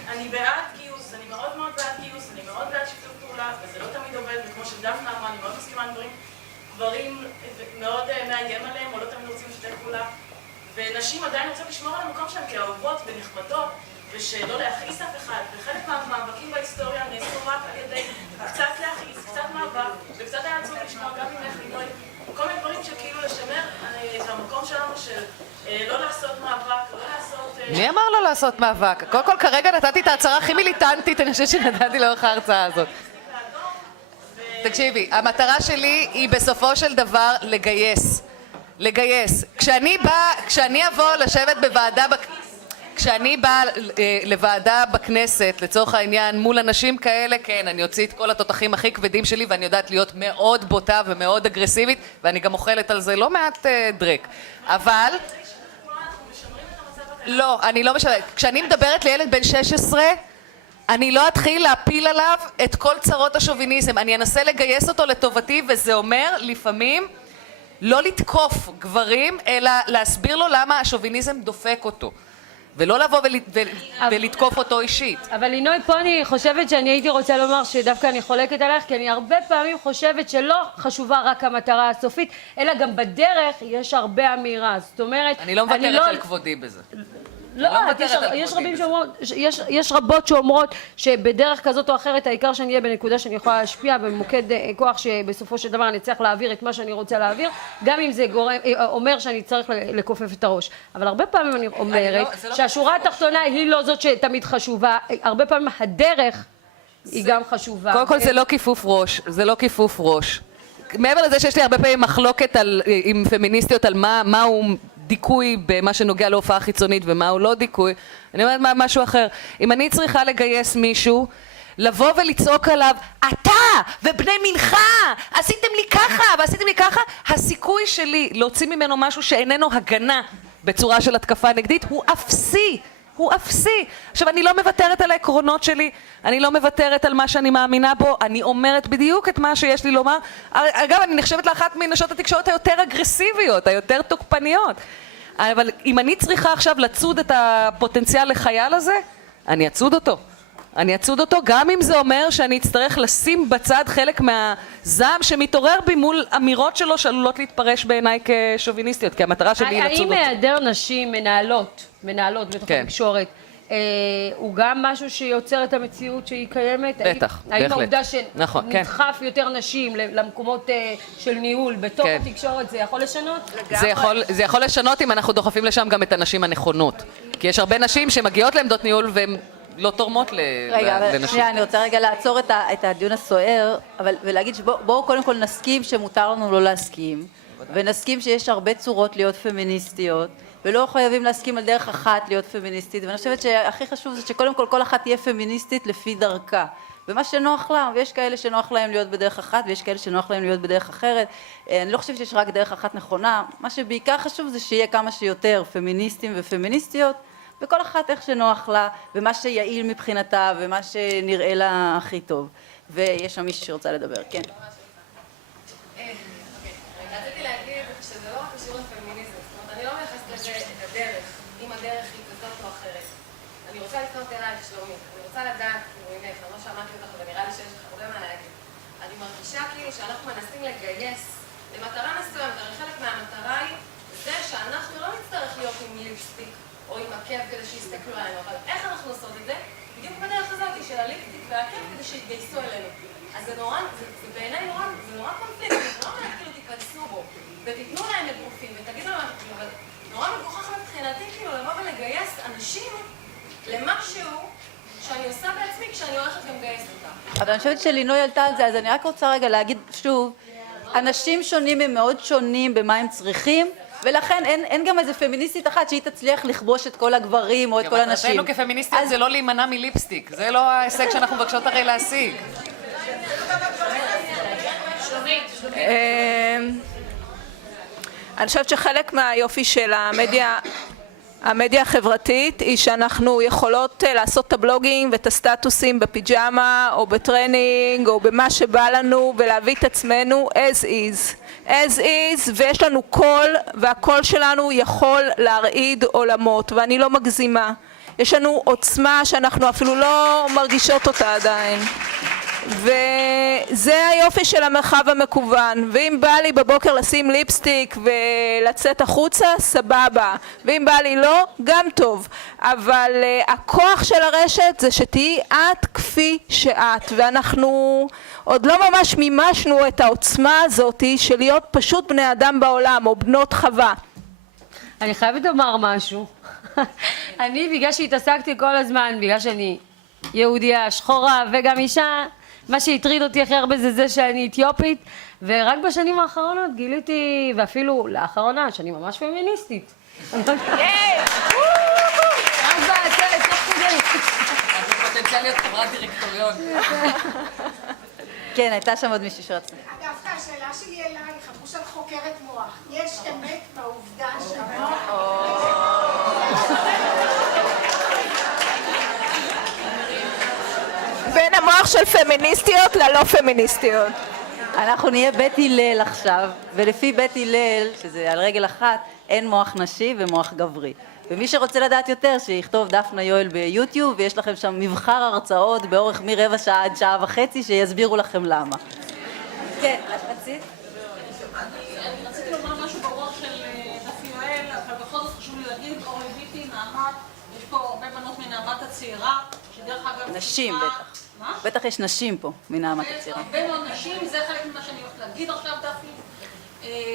אני בעד גיוס, אני מאוד מאוד בעד גיוס, אני מאוד בעד שיתוף פעולה, וזה לא תמיד עובד, וכמו שדפנה אמרה, אני מאוד מסכימה עם דברים מאוד מאיים עליהם, או לא תמיד רוצים לשתף פעולה. ונשים עדיין רוצות לשמור על המקום שלהם כאהובות ונחמדות, ושלא להכעיס אף אחד. וחלק מהמאבקים בהיסטוריה נעשו רק על ידי קצת להכעיס, קצת מאבק, וקצת היה עצוב לשמוע גם ממך, לינוי, כל מיני דברים שכאילו לשמר את המקום שלנו של לא לעשות מאבק, לא לעשות... מי אמר לא לעשות מאבק? קודם כל כרגע נתתי את ההצהרה הכי מיליטנטית, אני חושבת שנתתי לאורך ההרצאה הזאת. תקשיבי, המטרה שלי היא בסופו של דבר לגייס. כשאני אבוא לשבת בוועדה, כשאני באה לוועדה בכנסת, לצורך העניין, מול אנשים כאלה, כן, אני אוציא את כל התותחים הכי כבדים שלי, ואני יודעת להיות מאוד בוטה ומאוד אגרסיבית, ואני גם אוכלת על זה לא מעט דרק. אבל... לא, אני לא משנה. כשאני מדברת לילד בן 16, אני לא אתחיל להפיל עליו את כל צרות השוביניזם. אני אנסה לגייס אותו לטובתי, וזה אומר לפעמים לא לתקוף גברים, אלא להסביר לו למה השוביניזם דופק אותו. ולא לבוא ולתקוף אותו אישית. אבל לינוי, פה אני חושבת שאני הייתי רוצה לומר שדווקא אני חולקת עליך, כי אני הרבה פעמים חושבת שלא חשובה רק המטרה הסופית, אלא גם בדרך יש הרבה אמירה. זאת אומרת... אני לא מוותרת על כבודי בזה. לא, יש רבות שאומרות שבדרך כזאת או אחרת העיקר שאני אהיה בנקודה שאני יכולה להשפיע במוקד כוח שבסופו של דבר אני צריך להעביר את מה שאני רוצה להעביר, גם אם זה אומר שאני צריך לכופף את הראש. אבל הרבה פעמים אני אומרת שהשורה התחתונה היא לא זאת שתמיד חשובה, הרבה פעמים הדרך היא גם חשובה. קודם כל זה לא כיפוף ראש. מעבר לזה שיש לי הרבה פעמים מחלוקת עם פמיניסטיות על מהו דיכוי במה שנוגע להופעה חיצונית ומהו לא דיכוי, אני אומרת משהו אחר. אם אני צריכה לגייס מישהו, לבוא ולצעוק עליו, אתה ובני מנחה, עשיתם לי ככה ועשיתם לי ככה, הסיכוי שלי להוציא ממנו משהו שאיננו הגנה בצורה של התקפה נגדית הוא אפסי. הוא אפסי. עכשיו, אני לא מוותרת על העקרונות שלי, אני לא מוותרת על מה שאני מאמינה בו, אני אומרת בדיוק את מה שיש לי לומר. אגב, אני נחשבת לאחת מנשות התקשורת היותר אגרסיביות, היותר תוקפניות. אבל אם אני צריכה עכשיו לצוד את הפוטנציאל לחייל הזה, אני אצוד אותו, גם אם זה אומר שאני אצטרך לשים בצד חלק מהזעם שמתעורר בי מול אמירות שלו שעלולות להתפרש בעיניי כשוביניסטיות, כי המטרה שלי היא לצוד אותו. האם היעדר נשים מנהלות בתוך התקשורת, הוא גם משהו שיוצר את המציאות שהיא קיימת? בטח, בהחלט. האם העובדה שנדחף יותר נשים למקומות של ניהול בתוך התקשורת זה יכול לשנות? זה יכול לשנות אם אנחנו דוחפים לשם גם את הנשים הנכונות. כי יש הרבה נשים שמגיעות לעמדות ניהול והן לא תורמות לנשים. שנייה, אני רוצה רגע לעצור את הדיון הסוער, ולהגיד שבואו קודם כל נסכים שמותר לנו לא להסכים, ונסכים שיש הרבה צורות להיות פמיניסטיות, ולא חייבים להסכים על דרך אחת להיות פמיניסטית, ואני חושבת שהכי חשוב זה שקודם כל אחת תהיה פמיניסטית לפי דרכה, במה שנוח לה, ויש כאלה שנוח להם להיות בדרך אחת, ויש כאלה שנוח להם להיות בדרך אחרת. אני לא חושבת שיש רק דרך אחת נכונה, מה שבעיקר חשוב זה שיהיה כמה שיותר פמיניסטים ופמיניסטיות, וכל אחת איך שנוח לה, ומה שיעיל מבחינתה, ומה שנראה לה הכי טוב. ויש שם מישהו שרוצה לדבר, כן. רציתי להגיד שזה לא רק קשור לפמיניזם, זאת אומרת, אני לא מייחסת לזה את הדרך, אם הדרך היא כזאת או אחרת. אני רוצה לפנות אלייך, שלומית, אני רוצה לדעת, ממך, אני לא שמעתי אותך, ונראה לי שיש לך הרבה מה להגיד. אני מרגישה כאילו שאנחנו מנסים לגייס למטרה מסוימת, הרי חלק מהמטרה היא זה שאנחנו לא נצטרך להיות עם ליפסטיק או עם עקב כדי שיסתכלו עלינו, אבל איך אנחנו עושות את זה? בדיוק בדרך הזאת של הליפסטיק והעקב כדי שיתגייסו אלינו. אז זה נורא, זה בעיניי נורא קונפליקט, זה לא אומר כאילו תיכנסו בו ותיתנו להם אגרופים ותגידו להם, אבל נורא מגוחך מבחינתי כאילו לבוא ולגייס אנשים למשהו שאני עושה בעצמי כשאני הולכת ומגייס אותה. אבל אני חושבת שלינוי עלתה על זה, אז אני רק רוצה רגע להגיד שוב, אנשים שונים הם מאוד שונים במה הם צריכים, ולכן אין גם איזה פמיניסטית אחת שהיא תצליח לכבוש את כל הגברים או את כל הנשים. מטרתנו כפמיניסטיות זה לא להימנע מליפסטיק, זה לא ההישג שאנחנו מבקשות הרי להשיג. אני חושבת שחלק מהיופי של המדיה החברתית היא שאנחנו יכולות לעשות את הבלוגים ואת הסטטוסים בפיג'מה או בטרנינג או במה שבא לנו ולהביא את עצמנו as is, ויש לנו קול, והקול שלנו יכול להרעיד עולמות, ואני לא מגזימה. יש לנו עוצמה שאנחנו אפילו לא מרגישות אותה עדיין. וזה היופי של המרחב המקוון, ואם בא לי בבוקר לשים ליפסטיק ולצאת החוצה, סבבה, ואם בא לי לא, גם טוב, אבל הכוח של הרשת זה שתהי את כפי שאת, ואנחנו עוד לא ממש מימשנו את העוצמה הזאת של להיות פשוט בני אדם בעולם, או בנות חווה. אני חייבת לומר משהו. אני, בגלל שהתעסקתי כל הזמן, בגלל שאני יהודיה, שחורה וגם אישה, מה שהטריד אותי הכי הרבה זה שאני אתיופית, ורק בשנים האחרונות גיליתי, ואפילו לאחרונה, שאני ממש פמיניסטית. פוטנציאל להיות חברת דירקטוריון. כן, הייתה שם עוד מישהו שרצה. דווקא השאלה שלי אלייך, אמרו שאת חוקרת מוח. יש אמת בעובדה שהמוח... בין המוח של פמיניסטיות ללא פמיניסטיות. אנחנו נהיה בית הלל עכשיו, ולפי בית הלל, שזה על רגל אחת, אין מוח נשי ומוח גברי. ומי שרוצה לדעת יותר, שיכתוב דפנה יואל ביוטיוב, ויש לכם שם מבחר הרצאות באורך מרבע שעה עד שעה וחצי, שיסבירו לכם למה. כן, את רצית? אני רציתי לומר משהו ברוח של דפי יואל, אבל בכל זאת חשוב לי להגיד, אורי ויטי, נעמת, יש פה הרבה בנות מנעמת הצעירה, שדרך אגב... נשים בטח. מה? בטח יש נשים פה, מנעמת הצעירה. הרבה מאוד נשים, זה חלק ממה שאני הולכת להגיד עכשיו דפי,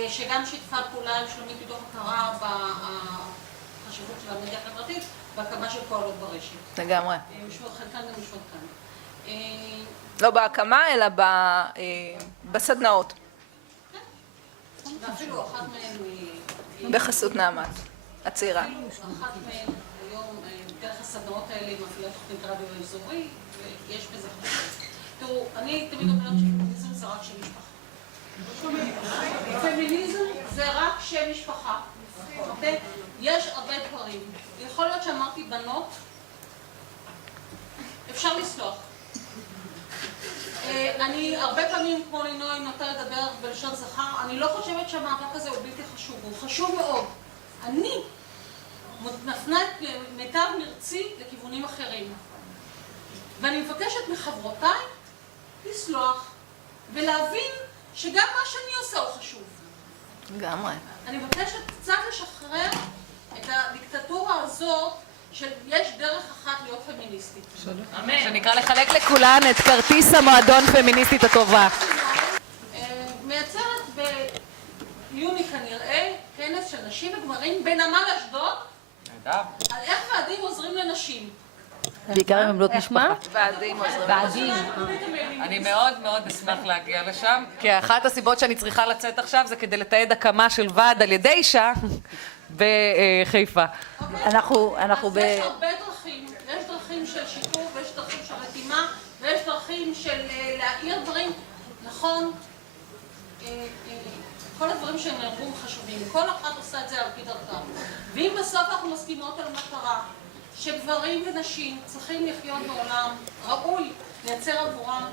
שגם שיתפה פעולה עם שלומית מתוך הכרה בחשיבות של המדיה החברתית, בהקמה של פועלות ברשת. לגמרי. חלקן גם יושבות כאן. לא בהקמה, אלא בסדנאות. ואפילו אחת מהן בחסות נעמת, הצעירה. אחת מהן היום, דרך הסדנאות האלה, מפעילה תוכנית רדיו אזורי, ויש בזה חשוב. תראו, אני תמיד אומרת שפמיניזם זה רק שם משפחה. פמיניזם זה רק שם משפחה. יש הרבה דברים. יכול להיות שאמרתי בנות, אפשר לסלוח. אני הרבה פעמים, כמו לינוי, נוטה לדבר בלשון זכר, אני לא חושבת שהמאבק הזה הוא בלתי חשוב, הוא חשוב מאוד. אני מפנה את מיטב מרצי לכיוונים אחרים. ואני מבקשת מחברותיי לסלוח ולהבין שגם מה שאני עושה הוא חשוב. לגמרי. אני מבקשת קצת לשחרר את הדיקטטורה הזאת של יש דרך אחת להיות פמיניסטית. שנקרא לחלק לכולן את כרטיס המועדון פמיניסטית הטובה. מייצרת ביוני כנראה כנס של נשים וגברים בנמל אשדוד על איך ועדים עוזרים לנשים. בעיקר עם בנות משפחה. ועדים עוזרים. אני מאוד מאוד אשמח להגיע לשם, כי אחת הסיבות שאני צריכה לצאת עכשיו זה כדי לתעד הקמה של ועד על ידי אישה בחיפה. אנחנו אז יש הרבה דרכים, יש דרכים של שיתוף, ויש דרכים של רתימה, ויש דרכים נכון, כל הדברים שנאמרו חשובים, כל אחת עושה את זה על פי דרכה. ואם בסוף אנחנו מסכימות על מטרה, שגברים ונשים צריכים לחיות בעולם ראוי, לייצר עבורם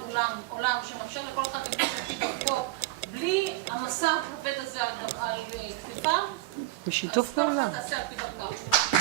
עולם שמאפשר לכל אחד לבנות על פי דרכו, בלי המסע הכבד הזה על כתפיו, בשיתוף פעולה. אז כל אחד תעשה על פי דרכה.